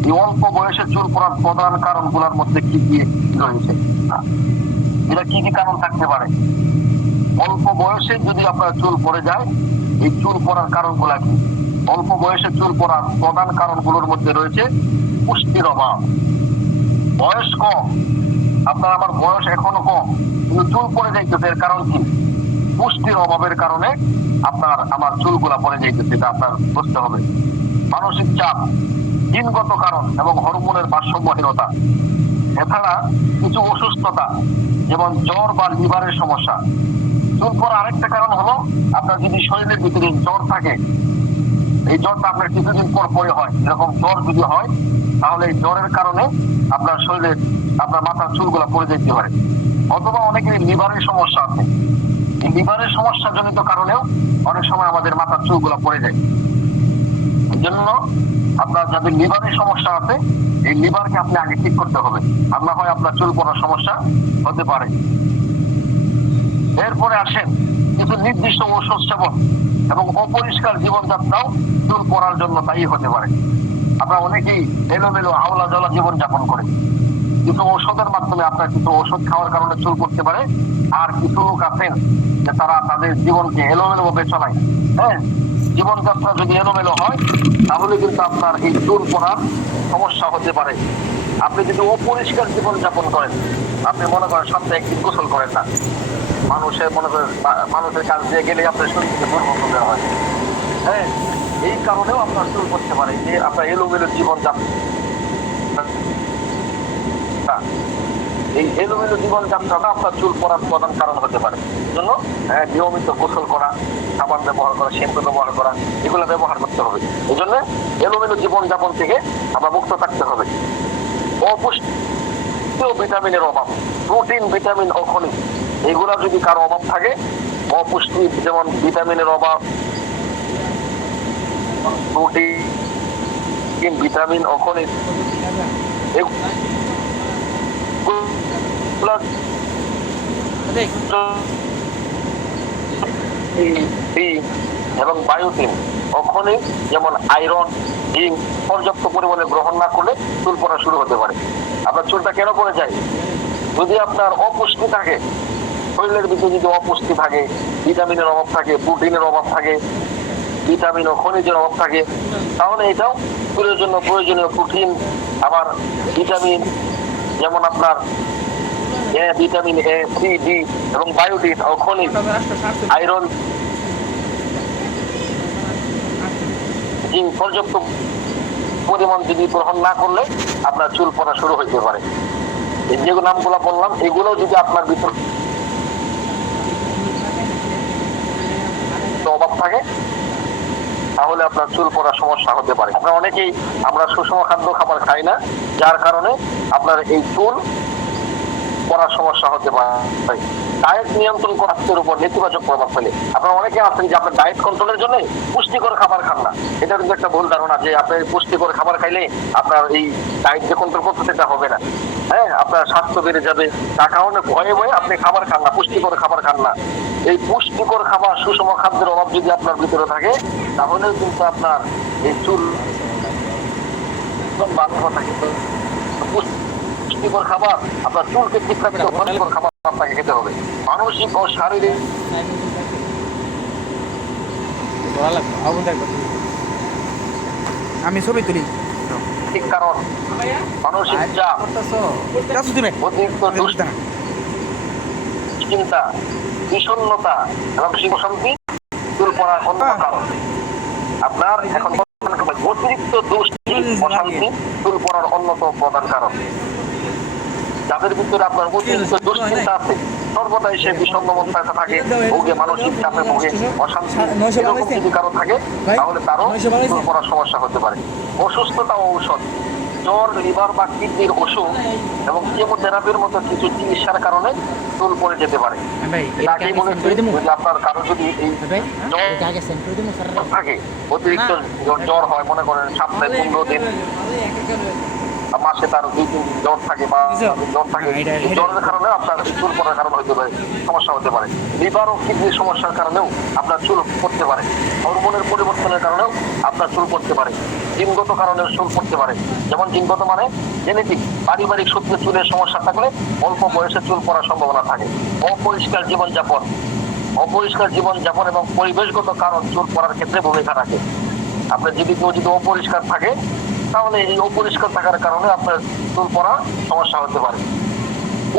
এই অল্প বয়সে চুল পড়ার প্রধান কারণগুলোর মধ্যে কি কি রয়েছে, এটা কি কি কারণ থাকতে পারে? অল্প বয়সে যদি আপনার চুল পড়ে যায়, এই চুল পড়ার কারণগুলা কি? অল্প বয়সে চুল পড়ার প্রধান কারণগুলোর মধ্যে রয়েছে পুষ্টির অভাব। বয়স কম, আপনার আমার বয়স এখনো কম, কিন্তু চুল পড়ে যাইতেছে, এর কারণ কি? পুষ্টির অভাবের কারণে আপনার আমার চুলগুলা পড়ে যাইতেছে, এটা আপনার বুঝতে হবে। মানসিক চাপ, জিনগত কারণ এবং হরমোনের ভারসাম্যহীনতা। এছাড়া কিছু অসুস্থতা যেমন জ্বর বা লিভারের সমস্যা। চুল পড়া আরেকটা কারণ হলো আপনার যদি শরীরের ভিতরে জ্বর থাকে, এই জ্বরটা আপনার কিছুদিন পর পরে হয়। এরকম জ্বর যদি হয়, তাহলে এই জ্বরের কারণে আপনার শরীরে আপনার মাথার চুলগুলা পড়ে যেতে পারে। অথবা অনেকের লিভারের সমস্যা আছে, এই লিভারের সমস্যা জনিত কারণেও অনেক সময় আমাদের মাথার চুলগুলা পড়ে যায়। এই জন্য আপনার যাদের লিভারের সমস্যা আছে, এই লিভারকে আপনি আগে ঠিক করতে হবে, আর না হয় আপনার চুল পড়ার সমস্যা হতে পারে। এরপরে আসেন কিছু নির্দিষ্ট ঔষধ সেবন এবং অপরিষ্কার জীবনযাত্রাও চুল পড়ার জন্য দায়ী হতে পারে। আমরা অনেকেই এলোমেলো আওলা জলা জীবনযাপন করে, কিছু ঔষধের মাধ্যমে আপনার কিছু ওষুধ খাওয়ার কারণে চুল পড়তে পারে। আর কিছু লোক আছেন যে তারা তাদের জীবনকে এলোমেলো ভাবে চালায়। জীবনযাত্রা যদি এলোমেলো হয়, তাহলে কিন্তু আপনার এই চুল পড়ার সমস্যা হতে পারে। আপনি যদি অপরিষ্কার জীবনযাপন করেন, আপনি মনে করেন সপ্তাহে একদিন গোসল করেন না, মানুষের মনে করেন মানুষের কাছ দিয়ে গেলে আপনার শরীর থেকে দুর্গন্ধ দেওয়া হয়। এই কারণেও আপনার চুল পড়তে পারে, যে আপনার এলোমেলো জীবনযাত্রা। এই এলোমেলো জীবনযাত্রাটা আপনার চুল পড়ার প্রধান কারণ হতে পারে। জন্য নিয়মিত গোসল করা, সাবান ব্যবহার করা, শ্যাম্পু ব্যবহার করা, এগুলো ব্যবহার করতে হবে। এই জন্য এলোমেলো জীবনযাপন থেকে আমরা মুক্ত থাকতে হবে। অপুষ্টি ও ভিটামিনের অভাব, প্রোটিন, ভিটামিন ও খনিজ, এগুলা যদি কারো অভাব থাকে, অপুষ্টি যেমন ভিটামিনের অভাব, প্রোটিন, ভিটামিন ও খনিজ এবং বায়োটিন ও খনিজ যেমন আয়রন, জিঙ্ক পর্যাপ্ত পরিমাণে গ্রহণ না করলে চুল পড়া শুরু হতে পারে। আপনার চুলটা কেন পড়ে যায়? যদি আপনার অপুষ্টি থাকে, শরীরের ভিতরে যদি অপুষ্টি থাকে, ভিটামিনের অভাব থাকে, প্রোটিনের অভাব থাকে, ভিটামিন ও খনিজের অভাব থাকে, তাহলে এটাও চুলের জন্য প্রয়োজনীয় প্রোটিন, আবার ভিটামিন যেমন আপনার ভিটামিন এ, সি, ডি এবং বায়োটিন ও খনিজ, আয়রন, জিঙ্ক পর্যাপ্ত পরিমাণ যদি গ্রহণ না করলে আপনার চুল পড়া শুরু হইতে পারে। এই যে নামগুলো বললাম, এগুলো যদি আপনার ভিতর অভাব থাকে, তাহলে আপনার চুল পড়ার সমস্যা হতে পারে। আপনার অনেকেই আমরা সুষম খাদ্য খাবার খাই না, যার কারণে আপনার এই চুল পড়ার সমস্যা হতে পারে। ডায়েট নিয়ন্ত্রণ করার উপর নেতিবাচক প্রভাব ফেলে। আপনারা অনেকে আছেন যে আপনার ডায়েট কন্ট্রোলের জন্য পুষ্টিকর খাবার খান না। এটা কিন্তু একটা ভুল ধারণা যে আপনার পুষ্টিকর খাবার খাইলে আপনার এই ডায়েট যে কন্ট্রোল করতে সেটা হবে না। হ্যাঁ, আপনার স্বাস্থ্য বেড়ে যাবে, তার কারণে ভয়ে ভয়ে আপনি খাবার খান না, পুষ্টিকর খাবার খান না। এই পুষ্টিকর খাবার, সুষম খাদ্যের অভাব যদি আপনার ভিতরে থাকে, তাহলেও কিন্তু আপনার এই চুল বাধ্য থাকে। পুষ্টিকর খাবার আপনার চুলকে ঠিক রাখতে পুষ্টিকর খাবার আপনাকে খেতে হবে। মানসিক ও শারীরিক আমি ছবি তুলি ঠিক কারণ মানসিক চাপ, অতিরিক্ত দুশ্চিন্তা, বিষণ্ণতা এবং শিবশান্তি চুল পড়ার অন্য কারণ। আপনার এখন অতিরিক্ত দুশ্চিন্তা, অশান্তি চুল পড়ার অন্যতম প্রধান কারণ। যাদের ভিতরে আপনার অতিরিক্ত দুশ্চিন্তা আছে, সর্বদাই সে বিষণ্ণ অবস্থায় থাকে, ভোগে, মানসিক চাপে ভোগে, অশান্তি এরকম যদি কারো থাকে, তাহলে তারও চুল পড়ার সমস্যা হতে পারে। অসুস্থতা ও ঔষধ, জ্বর, লিভার বা কিডনির অসুখ এবং কেমোথেরাপির মতো কিছু চিকিৎসার কারণে চুল পড়ে যেতে পারে। আপনার কারো যদি এই জ্বর থাকে, অতিরিক্ত জ্বর হয়, মনে করেন সপ্তাহে 15 দিন, মাসে তার 2-3 জ্বর থাকে বা জ্বর থাকে, জ্বরের কারণে আপনার চুল পড়ার কারণ হতে পারে, সমস্যা হতে পারে। লিভার ও কিডনির সমস্যার কারণেও আপনার চুল পড়তে পারে। হরমোনের পরিবর্তনের কারণেও আপনার চুল পড়তে পারে। জিনগত কারণে চুল পড়তে পারে। যেমন জিনগত মানে জেনেটিক, পারিবারিক সূত্রে চুলের সমস্যা থাকলে অল্প বয়সে চুল পড়ার সম্ভাবনা থাকে। অপরিষ্কার জীবনযাপন, অপরিষ্কার জীবনযাপন এবং পরিবেশগত কারণ চুল পড়ার ক্ষেত্রে ভূমিকা রাখে। আপনার যদি কেউ যদি অপরিষ্কার থাকে, তাহলে এই অপরিষ্কার থাকার কারণে আপনার চুল পড়া সমস্যা হতে পারে।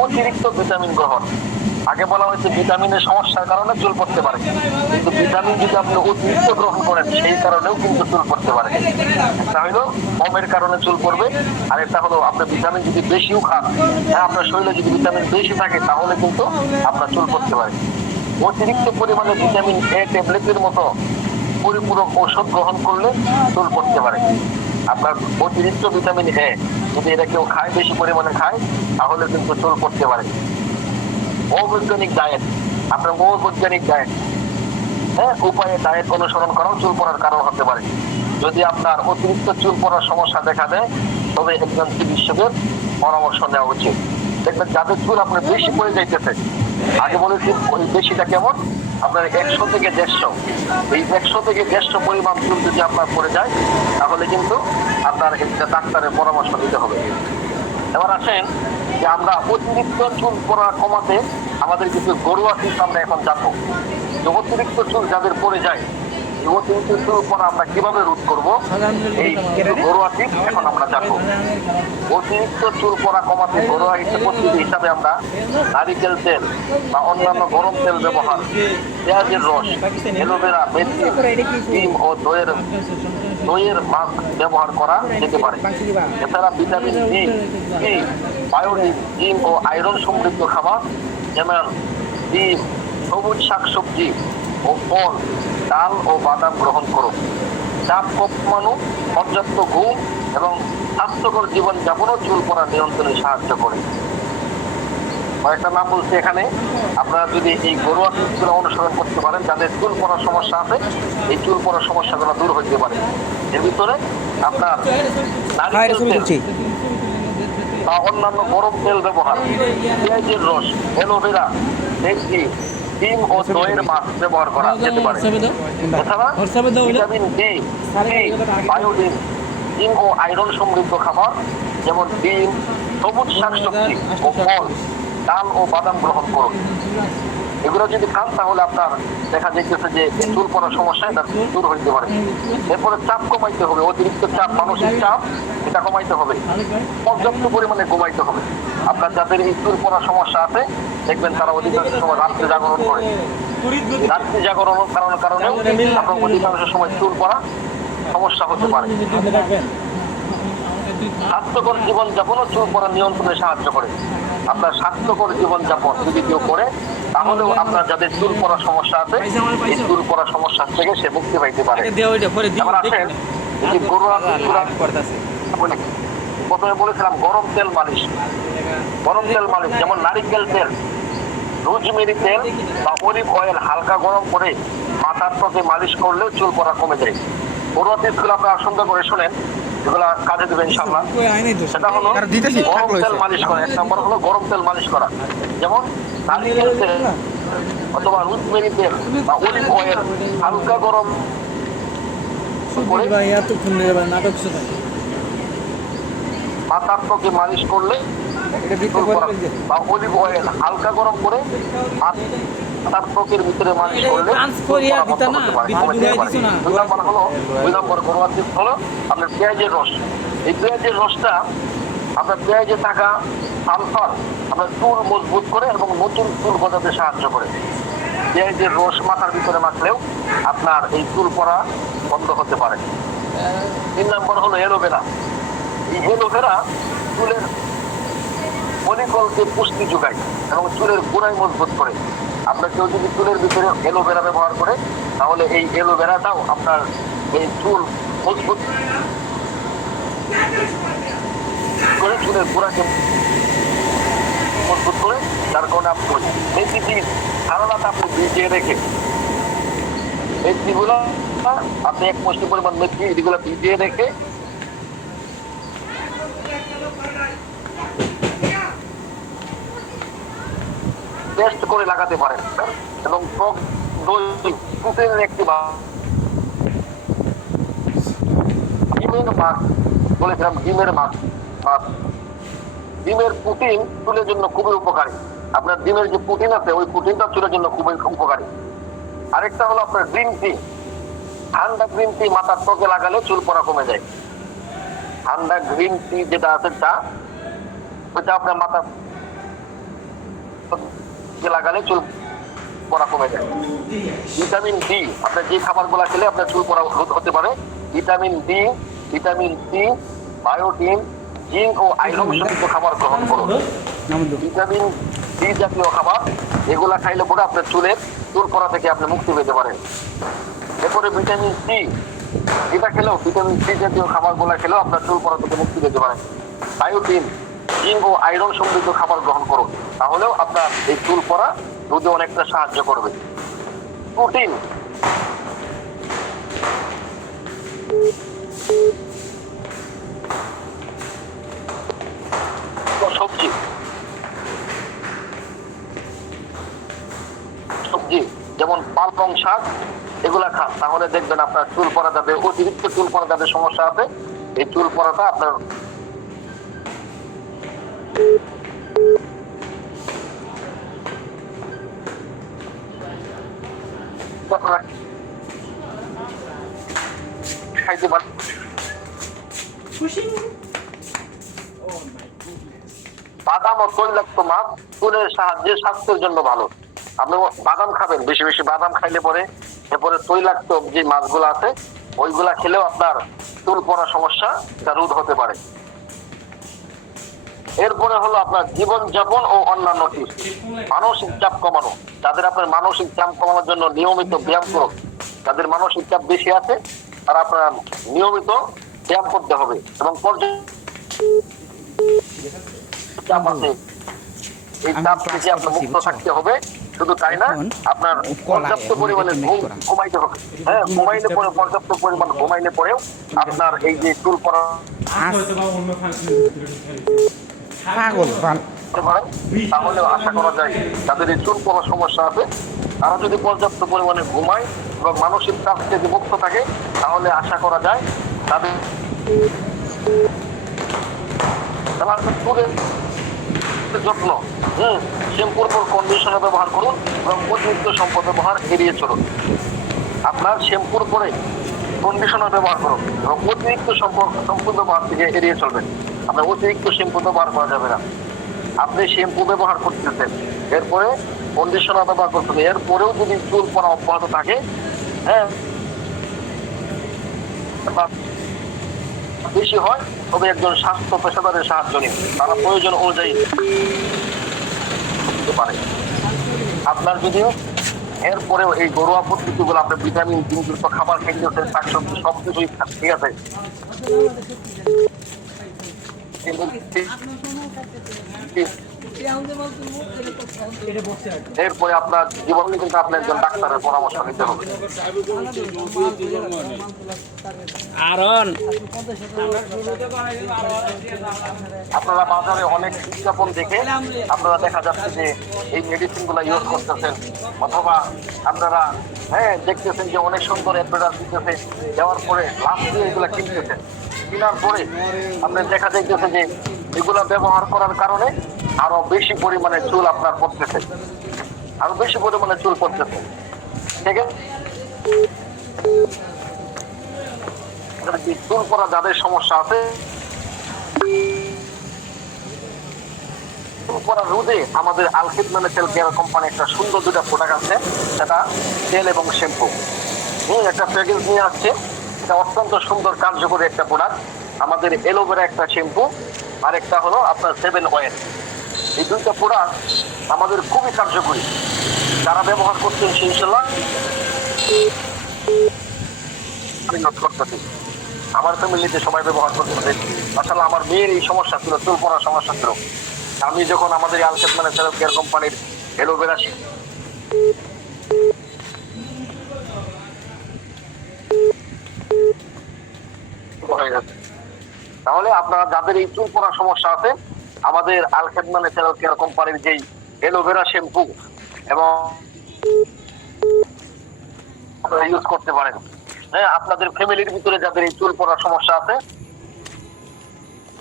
অতিরিক্ত ভিটামিন গ্রহণ, আগে বলা হয়েছে ভিটামিনের সমস্যার কারণে চুল পড়তে পারে, কিন্তু ভিটামিন যদি আপনি অতিরিক্ত গ্রহণ করেন সেই কারণেও কিন্তু চুল পড়তে পারে। এটা হলো কমের কারণে চুল পড়বে, আর এটা হলো আপনি ভিটামিন যদি বেশিও খান, হ্যাঁ, আপনার শরীরে যদি ভিটামিন বেশি থাকে তাহলে কিন্তু আপনার চুল পড়তে পারে। অতিরিক্ত পরিমাণে ভিটামিন এ ট্যাবলেটের মতো পরিপূরক ঔষধ গ্রহণ করলে চুল পড়তে পারে। আপনার অতিরিক্ত ভিটামিন এ যদি এটা কেউ খায়, বেশি পরিমাণে খায়, তাহলে কিন্তু চুল পড়তে পারে। অবৈজ্ঞানিক ডায়েট, আপনার অবৈজ্ঞানিক ডায়েট, হ্যাঁ, উপায়ে ডায়েট অনুসরণ করাও চুল পড়ার কারণ হতে পারে। যদি আপনার অতিরিক্ত চুল পড়ার সমস্যা দেখা দেয়, তবে একজন চিকিৎসকের পরামর্শ নেওয়া উচিত। দেখবেন যাদের চুল আপনার বেশি পড়ে যাইতেছে, আগে বলেছি ওই বেশিটা কেমন, আপনার 100 থেকে 150, এই 100 থেকে 150 পরিমাণ চুল যদি আপনার পড়ে যায়, তাহলে কিন্তু আপনার একটা ডাক্তারের পরামর্শ নিতে হবে। এবার আসেন যে আমরা অতিরিক্ত চুল পড়া কমাতে আমাদের কিছু ঘরোয়া টিপস আমরা এখন জানবো। যে অতিরিক্ত চুল যাদের পড়ে যায়, অতিরিক্ত চুল পড়া আমরা কিভাবে রোধ করবো, এই ঘরোয়া টিপস এখন আমরা জানবো। অতিরিক্ত চুল পড়া কমাতে ঘরোয়া পদ্ধতি হিসাবে আমরা নারিকেল তেল বা অন্যান্য গরম তেল ব্যবহার, পেঁয়াজের রস, অ্যালোভেরা, মেথি, ডিম ও দইয়ের মাছ ব্যবহার করা যেতে পারে। এছাড়া ভিটামিন ডি, বায়োটিন, জিম ও আয়রন সমৃদ্ধ খাবার যেমন ডিম, সবুজ শাকসবজি ও ফল, ডাল ও বাদাম গ্রহণ করুন। চাপ কমানো, পর্যাপ্ত ঘুম এবং স্বাস্থ্যকর জীবনযাপনও চুল পড়া নিয়ন্ত্রণে সাহায্য করে। কয়েকটা নাম বলছি এখানে, আপনারা যদি এই ঘরোয়া টিপসগুলো অনুসরণ করতে পারেন, যাদের চুল পড়ার সমস্যা আছে, এই চুল পড়ার সমস্যাগুলো দূর হইতে পারে। এর ভিতরে আপনার নারিকেল তেল বা অন্যান্য গরম তেল ব্যবহার, পেঁয়াজের রস, অ্যালোভেরা, মেথি, ডিম ও দইয়ের মাছ ব্যবহার করা যেতে পারে। এছাড়া ভিটামিন ডি, বায়োটিন, জিম ও আয়রন সমৃদ্ধ খাবার যেমন ডিম, সবুজ শাকসবজি ও ফল, ডাল ও বাদাম গ্রহণ করুন। এগুলো যদি খান তাহলে আপনার দেখা যাইতেছে যে চুল পড়ার সমস্যা এটা দূর হইতে পারে। এরপরে চাপ কমাইতে হবে, অতিরিক্ত চাপ, মানসিক চাপ, এটা কমাইতে হবে। পর্যাপ্ত পরিমাণে ঘুমাইতে হবে। আপনার যাদের এই চুল পড়ার সমস্যা আছে, দেখবেন তারা অধিকাংশ সময় রাত্রে জাগরণ করে। রাত্রি জাগরণ কারণেও আপনার অধিকাংশ সময় চুল পড়া সমস্যা হতে পারে। স্বাস্থ্যকর জীবনযাপনও চুল পড়া নিয়ন্ত্রণে সাহায্য করে। আপনার স্বাস্থ্যকর জীবনযাপন যদি কেউ করে, তাহলেও আপনার যাদের চুল পড়ার সমস্যা আছে, এই চুল পড়ার সমস্যা থেকে সে মুক্তি পাইতে পারে। এবার আসেন, প্রথমে বলেছিলাম গরম তেল মালিশ। গরম তেল মালিশ যেমন নারিকেল তেল, রোজমেরি তেল বা অলিভ অয়েল হালকা গরম করে মাথার ত্বকে মালিশ করলে চুল পড়া কমে যায়। ঘরোয়া টিপসগুলো আপনারা সুন্দর করে শোনেন, এগুলা কাজে দেবে ইনশাআল্লাহ। সেটা হলো গরম তেল মালিশ করা। এক নম্বর হলো গরম তেল মালিশ করা, যেমন নারিকেল তেল অথবা রোজমেরি তেল বা অলিভ অয়েল হালকা গরম করে মাথার ত্বকে মালিশ করলে বা অলিভ অয়েল হালকা গরম করে মাথার ত্বকের ভিতরে মালিশ করলে দুই নম্বর ঘরোয়া টিপস হলো আপনার পেঁয়াজের রস। এই পেঁয়াজের রসটা আপনার পেঁয়াজে থাকা সালফার আপনার চুল মজবুত করে এবং নতুন চুল গজাতে সাহায্য করে। পেঁয়াজের রস মাথার ভিতরে মাখলেও আপনার এই চুল পড়া বন্ধ হতে পারে। 3 নম্বর হলো অ্যালোভেরা। এই অ্যালোভেরা চুলের ফলিকলকে পুষ্টি যোগায় এবং চুলের গোড়ায় মজবুত করে। আপনার কেউ যদি চুলের ভিতরে অ্যালোভেরা ব্যবহার করে, তাহলে এই অ্যালোভেরাটাও আপনার এই চুল মজবুত করে, চুলের গোড়াকে মজবুত করে। যার কারণে আপনি মেথি বীজ সারারাত আপনি ভিজিয়ে রেখে, মেথিগুলো আপনি 1 মুষ্টি পরিমাণ মেথি এগুলো ভিজিয়ে রেখে পেস্ট করে লাগাতে পারেন। এবং টক দই প্রোটিনের একটি ডিমের মাছ বলেছিলাম, ডিমের মাছ। ডিমের প্রোটিন চুলের জন্য খুবই উপকারী। আপনার ডিমের যে প্রোটিন আছে, ওই প্রোটিনটা চুলের জন্য খুবই উপকারী। আরেকটা হলো আপনার গ্রিন টি। ঠান্ডা গ্রিন টি মাথার ত্বকে লাগালে চুল পড়া কমে যায়। ঠান্ডা গ্রিন টি যেটা আছে ওইটা আপনার মাথার লাগালে চুল পড়া কমে যায়। ভিটামিন ডি, আপনার যে খাবারগুলো খেলে আপনার চুল পড়া হতে পারে, vitamin D, vitamin C, biotin, zinc ও আয়রন সমৃদ্ধ খাবার গ্রহণ করুন। ভিটামিন ডি জাতীয় খাবার এগুলা খাইলে পরে আপনার চুল পড়া থেকে আপনি মুক্তি পেতে পারেন। এরপরে ভিটামিন সি, এটা খেলেও, ভিটামিন সি জাতীয় খাবারগুলো খেলেও আপনার চুল পড়া থেকে মুক্তি পেতে পারেন। বায়োটিন, জিঙ্ক ও আয়রন সমৃদ্ধ খাবার গ্রহণ করুন, তাহলেও আপনার এই চুল পড়া রোধে অনেকটা সাহায্য করবে। প্রোটিন, সবজি যেমন পালং শাক এগুলা খান, তাহলে দেখবেন আপনার চুল পড়া যাবে। অতিরিক্ত চুল পড়া যাদের সমস্যা আছে, এই চুল পড়াটা আপনার খাইতে পারেন। বাদাম ও তৈলাক্ত মাছ চুলের সাহায্যে স্বাস্থ্যের জন্য ভালো। আপনি বাদাম খাবেন, বেশি বেশি বাদাম খাইলে পরে এরপরে তৈলাক্ত যে মাছগুলো আছে ওইগুলা খেলেও আপনার চুল পড়ার সমস্যা রোধ হতে পারে। এরপরে হলো আপনার জীবনযাপন ও অন্যান্য টিপস। মানসিক চাপ কমানো। যাদের আপনার মানসিক চাপ কমানোর জন্য নিয়মিত ব্যায়াম করুন। যাদের মানসিক চাপ বেশি আছে তারা আপনার নিয়মিত ব্যায়াম করতে হবে এবং চাপ আছে এই চাপ থেকে আপনার মুক্ত থাকতে হবে। শুধু তাই না, আপনার পর্যাপ্ত পরিমাণে ঘুম ঘুমাইতে হবে। হ্যাঁ, ঘুমাইলে পরে পর্যাপ্ত পরিমাণ ঘুমাইলে পরেও আপনার এই যে চুল পড়া তাহলে আশা করা যায় তাদের এই চুল পড়ার সমস্যা আছে, তারা যদি পর্যাপ্ত পরিমাণে ঘুমায় এবং মানসিক চাপ থেকে মুক্ত থাকে, তাহলে আশা করা যায় তাদের চুলের যত্ন, শ্যাম্পুর পর কন্ডিশনার ব্যবহার করুন এবং অতিরিক্ত শ্যাম্পু ব্যবহার এড়িয়ে চলুন। আপনার শ্যাম্পুর পরে কন্ডিশনার ব্যবহার করুন এবং অতিরিক্ত শ্যাম্পু ব্যবহার থেকে এড়িয়ে চলবেন। আপনার অতিরিক্ত শ্যাম্পু ব্যবহার করা যাবে না। আপনি শ্যাম্পু ব্যবহার করতেছেন, এরপরে কন্ডিশনার ব্যবহার করতে হবে, এরপরেও যদি চুল পড়া অব্যাহত থাকে, হ্যাঁ, বেশি হয় তবে একজন স্বাস্থ্য পেশাদারের সাহায্য নিন, তারা প্রয়োজন অনুযায়ী দিতে পারে। আপনার যদিও এরপরেও এই ঘরোয়া পদ্ধতিগুলো আপনি ভিটামিন যুক্ত খাবার খেতে শাকসবজি সবকিছুই খান, ঠিক আছে, এরপরে আপনার জীবনে কিন্তু আপনি একজন ডাক্তারের পরামর্শ নিতে হবে। আপনারা বাজারে অনেক বিজ্ঞাপন দেখে আপনারা দেখা যাচ্ছে যে এই মেডিসিন গুলা ইউজ করতেছেন, অথবা আপনারা দেখতেছেন যে অনেক সুন্দর অ্যাডভার্টাইজ দিতেছে, দেওয়ার পরে লাভ দিয়ে এগুলা কিনতেছেন। কেনার পরে আপনার দেখা যাইতেছে যে এগুলা ব্যবহার করার কারণে আরো বেশি পরিমাণে চুল আপনার পড়তেছে, আরো বেশি পরিমাণে চুল পড়তেছে, ঠিক আছে। চুল পড়া যাদের সমস্যা আছে, চুল পড়া রোধে আমাদের আলকিড মেডিকেল কেয়ার কোম্পানি একটা সুন্দর দুটা প্রোডাক্ট আছে, সেটা তেল এবং শ্যাম্পু। একটা প্যাকেজ নিয়ে আসছে, এটা অত্যন্ত সুন্দর কার্যকরী একটা প্রোডাক্ট। আমাদের এলোভেরা একটা শ্যাম্পু, আর একটা হলো আপনার 7 অয়েল। এই দুইটা প্রোডাক্ট আমাদের খুবই কার্যকরী, যারা ব্যবহার করছেন সেই ইনশাআল্লাহ করতেছি, আমার ফ্যামিলিতে সবাই ব্যবহার করতেছে। আসলে আমার মেয়ের এই সমস্যা ছিল, চুল পড়ার সমস্যা ছিল। আমি যখন আমাদের আলকেট ম্যানেজার কেয়ার কোম্পানির এলোভেরা হয়ে যাচ্ছে, তাহলে আপনারা যাদের এই চুল পড়ার সমস্যা আছে, আমাদের আলকেট ম্যানেজার কেয়ার কোম্পানির যেই এলোভেরা শ্যাম্পু এবং আপনারা ইউজ করতে পারেন। আপনাদের ফ্যামিলির ভিতরে যাদের এই চুল পড়ার সমস্যা আছে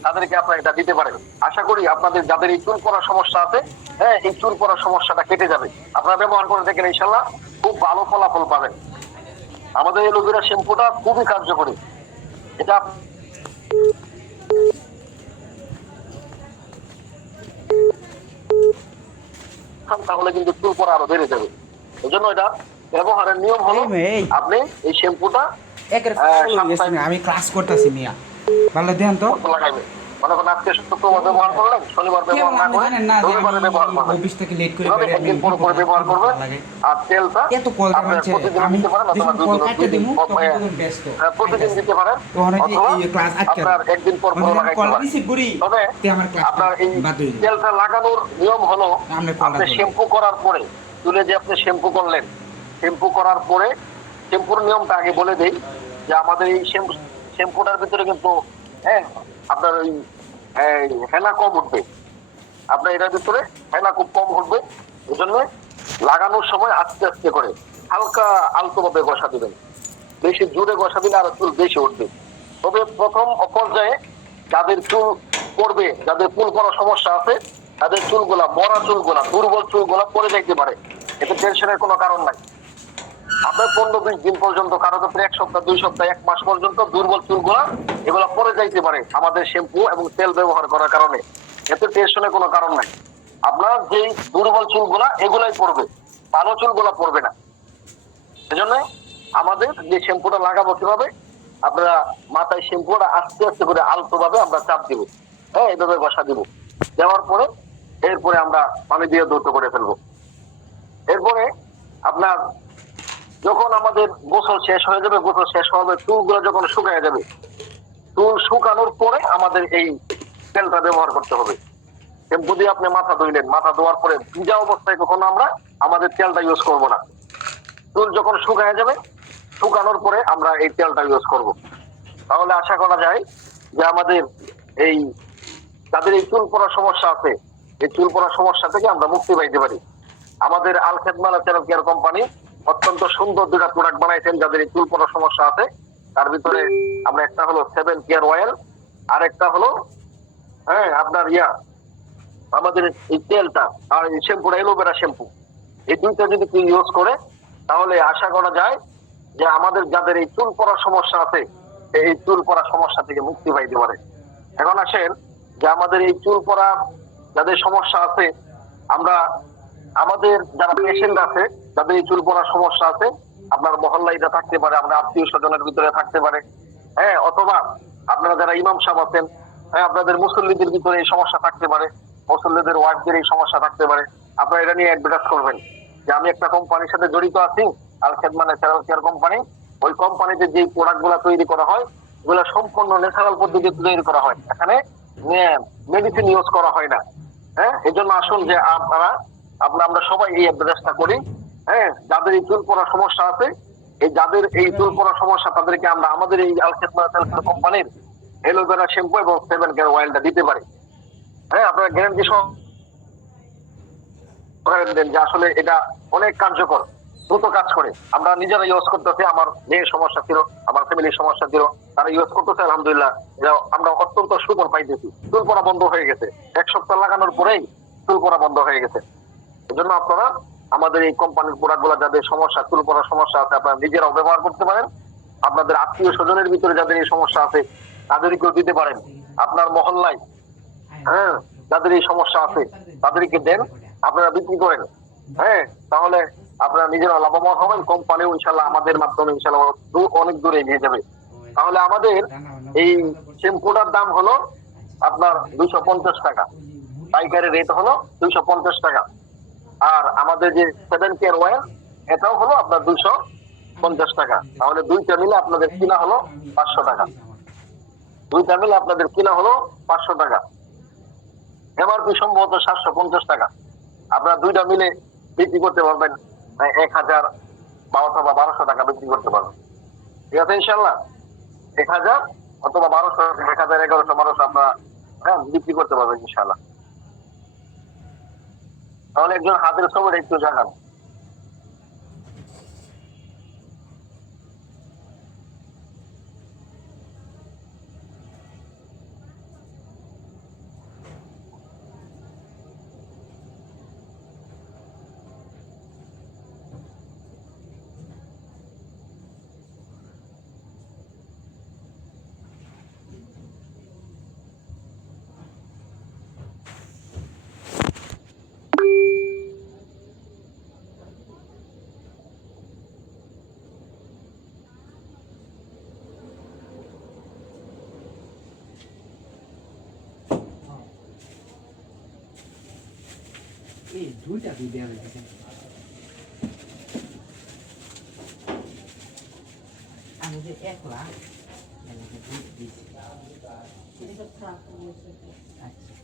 তাদেরকে আপনারা এটা দিতে পারেন। আশা করি আপনাদের যাদের এই চুল পড়ার সমস্যা আছে, এই চুল পড়ার সমস্যাটা কেটে যাবে। আপনারা ব্যবহার করে দেখেন, ইনশাআল্লাহ খুব ভালো ফলাফল পাবেন। আমাদের এলোভেরা শ্যাম্পুটা খুবই কার্যকরী, এটা তাহলে কিন্তু চুল পড়া আরো বেড়ে যাবে। এই জন্য এটা ব্যবহারের নিয়ম হলো, আপনি এই শ্যাম্পুটা আমি ক্লাস করতেছি মিয়া, ভালো দেন তো লাগাইবেন। মনে করেন আজকে শুক্রবার ব্যবহার করলেন, শনিবার ব্যবহার না করে রবিবারে ব্যবহার করবেন, অফিস থেকে লেট করে একদিন পর পর ব্যবহার করবেন। আর তেলটা এত কল দিচ্ছে, আমি কল কাটতে দিমু, তখন ব্যস্ত প্রতিদিন দিতে পারেন, অথবা আপনার একদিন পর পর লাগাইতে পারেন। তবে আপনার এই তেলটা লাগানোর নিয়ম হলো, আপনি শ্যাম্পু করার পরে চুলে যে আপনি শ্যাম্পু করলেন, শ্যাম্পু করার পরে শ্যাম্পুর নিয়মটা আগে বলে দেই যে আমাদের এই শ্যাম্পুটার ভিতরে কিন্তু আপনার ওই হেনা কম উঠবে, আপনার এটার ভিতরে হেনা খুব কম উঠবে। এই জন্য লাগানোর সময় আস্তে আস্তে করে হালকা আলতো ভাবে ঘষা দিবেন, বেশি জোরে ঘষা দিলে আরো চুল বেশি উঠবে। তবে প্রথম পর্যায়ে যাদের চুল পড়বে, যাদের চুল পড়ার সমস্যা আছে, তাদের চুলগুলা মরা চুলগুলা, দুর্বল চুলগুলা পড়ে যাইতে পারে, এতে টেনশনের কোনো কারণ নাই। আপনার 15-20 দিন পর্যন্ত, কারো ক্ষেত্রে 1 সপ্তাহ, 2 সপ্তাহ, 1 মাস পর্যন্ত দুর্বল চুলগুলা এগুলা পরে যাইতে পারে আমাদের শ্যাম্পু এবং তেল ব্যবহার করার কারণে, এতে টেনশনের কোনো কারণ নাই। আপনার যে দুর্বল চুলগুলা এগুলাই পড়বে, ভালো চুলগুলা পড়বে না। এজন্য আমাদের যে শ্যাম্পুটা লাগাবো কিভাবে, আপনারা মাথায় শ্যাম্পুটা আস্তে আস্তে করে আলতো ভাবে আমরা চাপ দিব, এইভাবে বসা দিব, দেওয়ার পরে এরপরে আমরা পানি দিয়ে দ্রুত করে ফেলবো। এরপরে আপনার যখন আমাদের গোসল শেষ হয়ে যাবে, গোসল শেষ হবে, চুলগুলো যখন শুকায় যাবে, চুল শুকানোর পরে আমাদের এই তেলটা ব্যবহার করতে হবে। শ্যাম্পু দিয়ে আপনি মাথা ধুইলেন, মাথা ধোয়ার পরে ভিজা অবস্থায় কখনো আমরা আমাদের তেলটা ইউজ করব না। চুল যখন শুকায় যাবে, শুকানোর পরে আমরা এই তেলটা ইউজ করব। তাহলে আশা করা যায় যে আমাদের এই যাদের এই চুল পড়ার সমস্যা আছে, এই চুল পড়ার সমস্যা থেকে আমরা মুক্তি পাইতে পারি। আমাদের আল খেদমা ন্যাচারাল কেয়ার কোম্পানি অত্যন্ত সুন্দর দুটা প্রোডাক্ট বানাইছেন যাদের এই চুল পড়ার সমস্যা আছে। তার ভিতরে আমরা একটা হলো 7 কেয়ার অয়েল, আর একটা হলো আপনার আমাদের এই তেলটা, আর এই শ্যাম্পুটা এলোভেরা শ্যাম্পু। এই দুইটা যদি কেউ ইউজ করে তাহলে আশা করা যায় যে আমাদের যাদের এই চুল পড়ার সমস্যা আছে, এই চুল পড়ার সমস্যা থেকে মুক্তি পাইতে পারে। এখন আসেন যে আমাদের এই চুল পড়া যাদের সমস্যা আছে, আমরা আমাদের যারা পেশেন্ট আছে, যাদের এই চুল পড়ার সমস্যা আছে, আপনার মহল্লায় এটা থাকতে পারে, আপনার আত্মীয় স্বজনের ভিতরে থাকতে পারে, অথবা আপনারা যারা ইমাম সাহেব আছেন, হ্যাঁ, আপনাদের মুসল্লিদের ভিতরে এই সমস্যা থাকতে পারে, মুসল্লিদের ওয়াইফদের এই সমস্যা থাকতে পারে, আপনারা এটা নিয়ে অ্যাডভার্টাইজ করবেন যে আমি একটা কোম্পানির সাথে জড়িত আছি, আল খেদমা ন্যাচারাল কেয়ার কোম্পানি। ওই কোম্পানিতে যে প্রোডাক্ট গুলা তৈরি করা হয় ওগুলা সম্পূর্ণ ন্যাচারাল পদ্ধতিতে তৈরি করা হয়, এখানে মেডিসিন ইউজ করা হয় না। হ্যাঁ, এই জন্য আসুন যে আমরা সবাই এই অ্যাডভার্টাইজটা করি। হ্যাঁ, যাদের এই চুল পড়ার সমস্যা আছে, যাদের এই চুল পড়ার সমস্যা, তাদেরকে আমরা আমাদের এই আল খেদমা ন্যাচারাল কোম্পানির এলোভেরা শ্যাম্পু এবং 7 কেয়ার অয়েলটা দিতে পারি। হ্যাঁ, আপনারা গ্যারান্টি সহ দেন যে আসলে এটা অনেক কার্যকর, দ্রুত কাজ করে। আমরা নিজেরা ইউজ করতেছি, আমার মেয়ের সমস্যা ছিল, আমার ফ্যামিলির সমস্যা ছিল, তারা ইউজ করতেছে, আলহামদুলিল্লাহ আমরা অত্যন্ত সুফল পাইতেছি। চুল পড়া বন্ধ হয়ে গেছে, 1 সপ্তাহ লাগানোর পরেই চুল পড়া বন্ধ হয়ে গেছে। এই জন্য আপনারা আমাদের এই কোম্পানির প্রোডাক্ট গুলা, যাদের সমস্যা, চুল পড়ার সমস্যা আছে, আপনারা নিজেরাও ব্যবহার করতে পারেন। আপনাদের আত্মীয় স্বজনের ভিতরে যাদের এই সমস্যা আছে তাদেরকেও দিতে পারেন। আপনার মহল্লায়, হ্যাঁ, যাদের এই সমস্যা আছে তাদেরকে দেন, আপনারা বিক্রি করেন। হ্যাঁ, তাহলে আপনারা নিজেরা লাভবান হবেন, কোম্পানিও ইনশাল্লাহ আমাদের মাধ্যমে ইনশাল্লাহ অনেক দূরে এগিয়ে যাবে। তাহলে আমাদের এই শ্যাম্পুটার দাম হলো আপনার 250 টাকা, পাইকারি রেট হলো 250 টাকা। আর আমাদের যে 7 কেয়ার অয়েল, এটাও হলো আপনার 250 টাকা। তাহলে দুইটা মিলে আপনাদের কিনা হলো 500 টাকা। দুইটা মিলে আপনাদের কিনা হলো 500 টাকা। এমআরপি সম্ভবত 750 টাকা। আপনারা দুইটা মিলে বিক্রি করতে পারবেন 1000 বা অথবা 1200 টাকা বিক্রি করতে পারবেন। ঠিক আছে, ইনশাল্লাহ 1000 অথবা 1200, 1000, 1100, 1200 আপনারা বিক্রি করতে পারবেন ইনশাল্লাহ। তাহলে একজন হাতের ছবিটা একটু জানান। এই দুইটা দিয়ে দেওয়া হয়েছে, আমি যে একলা দিয়েছি। আচ্ছা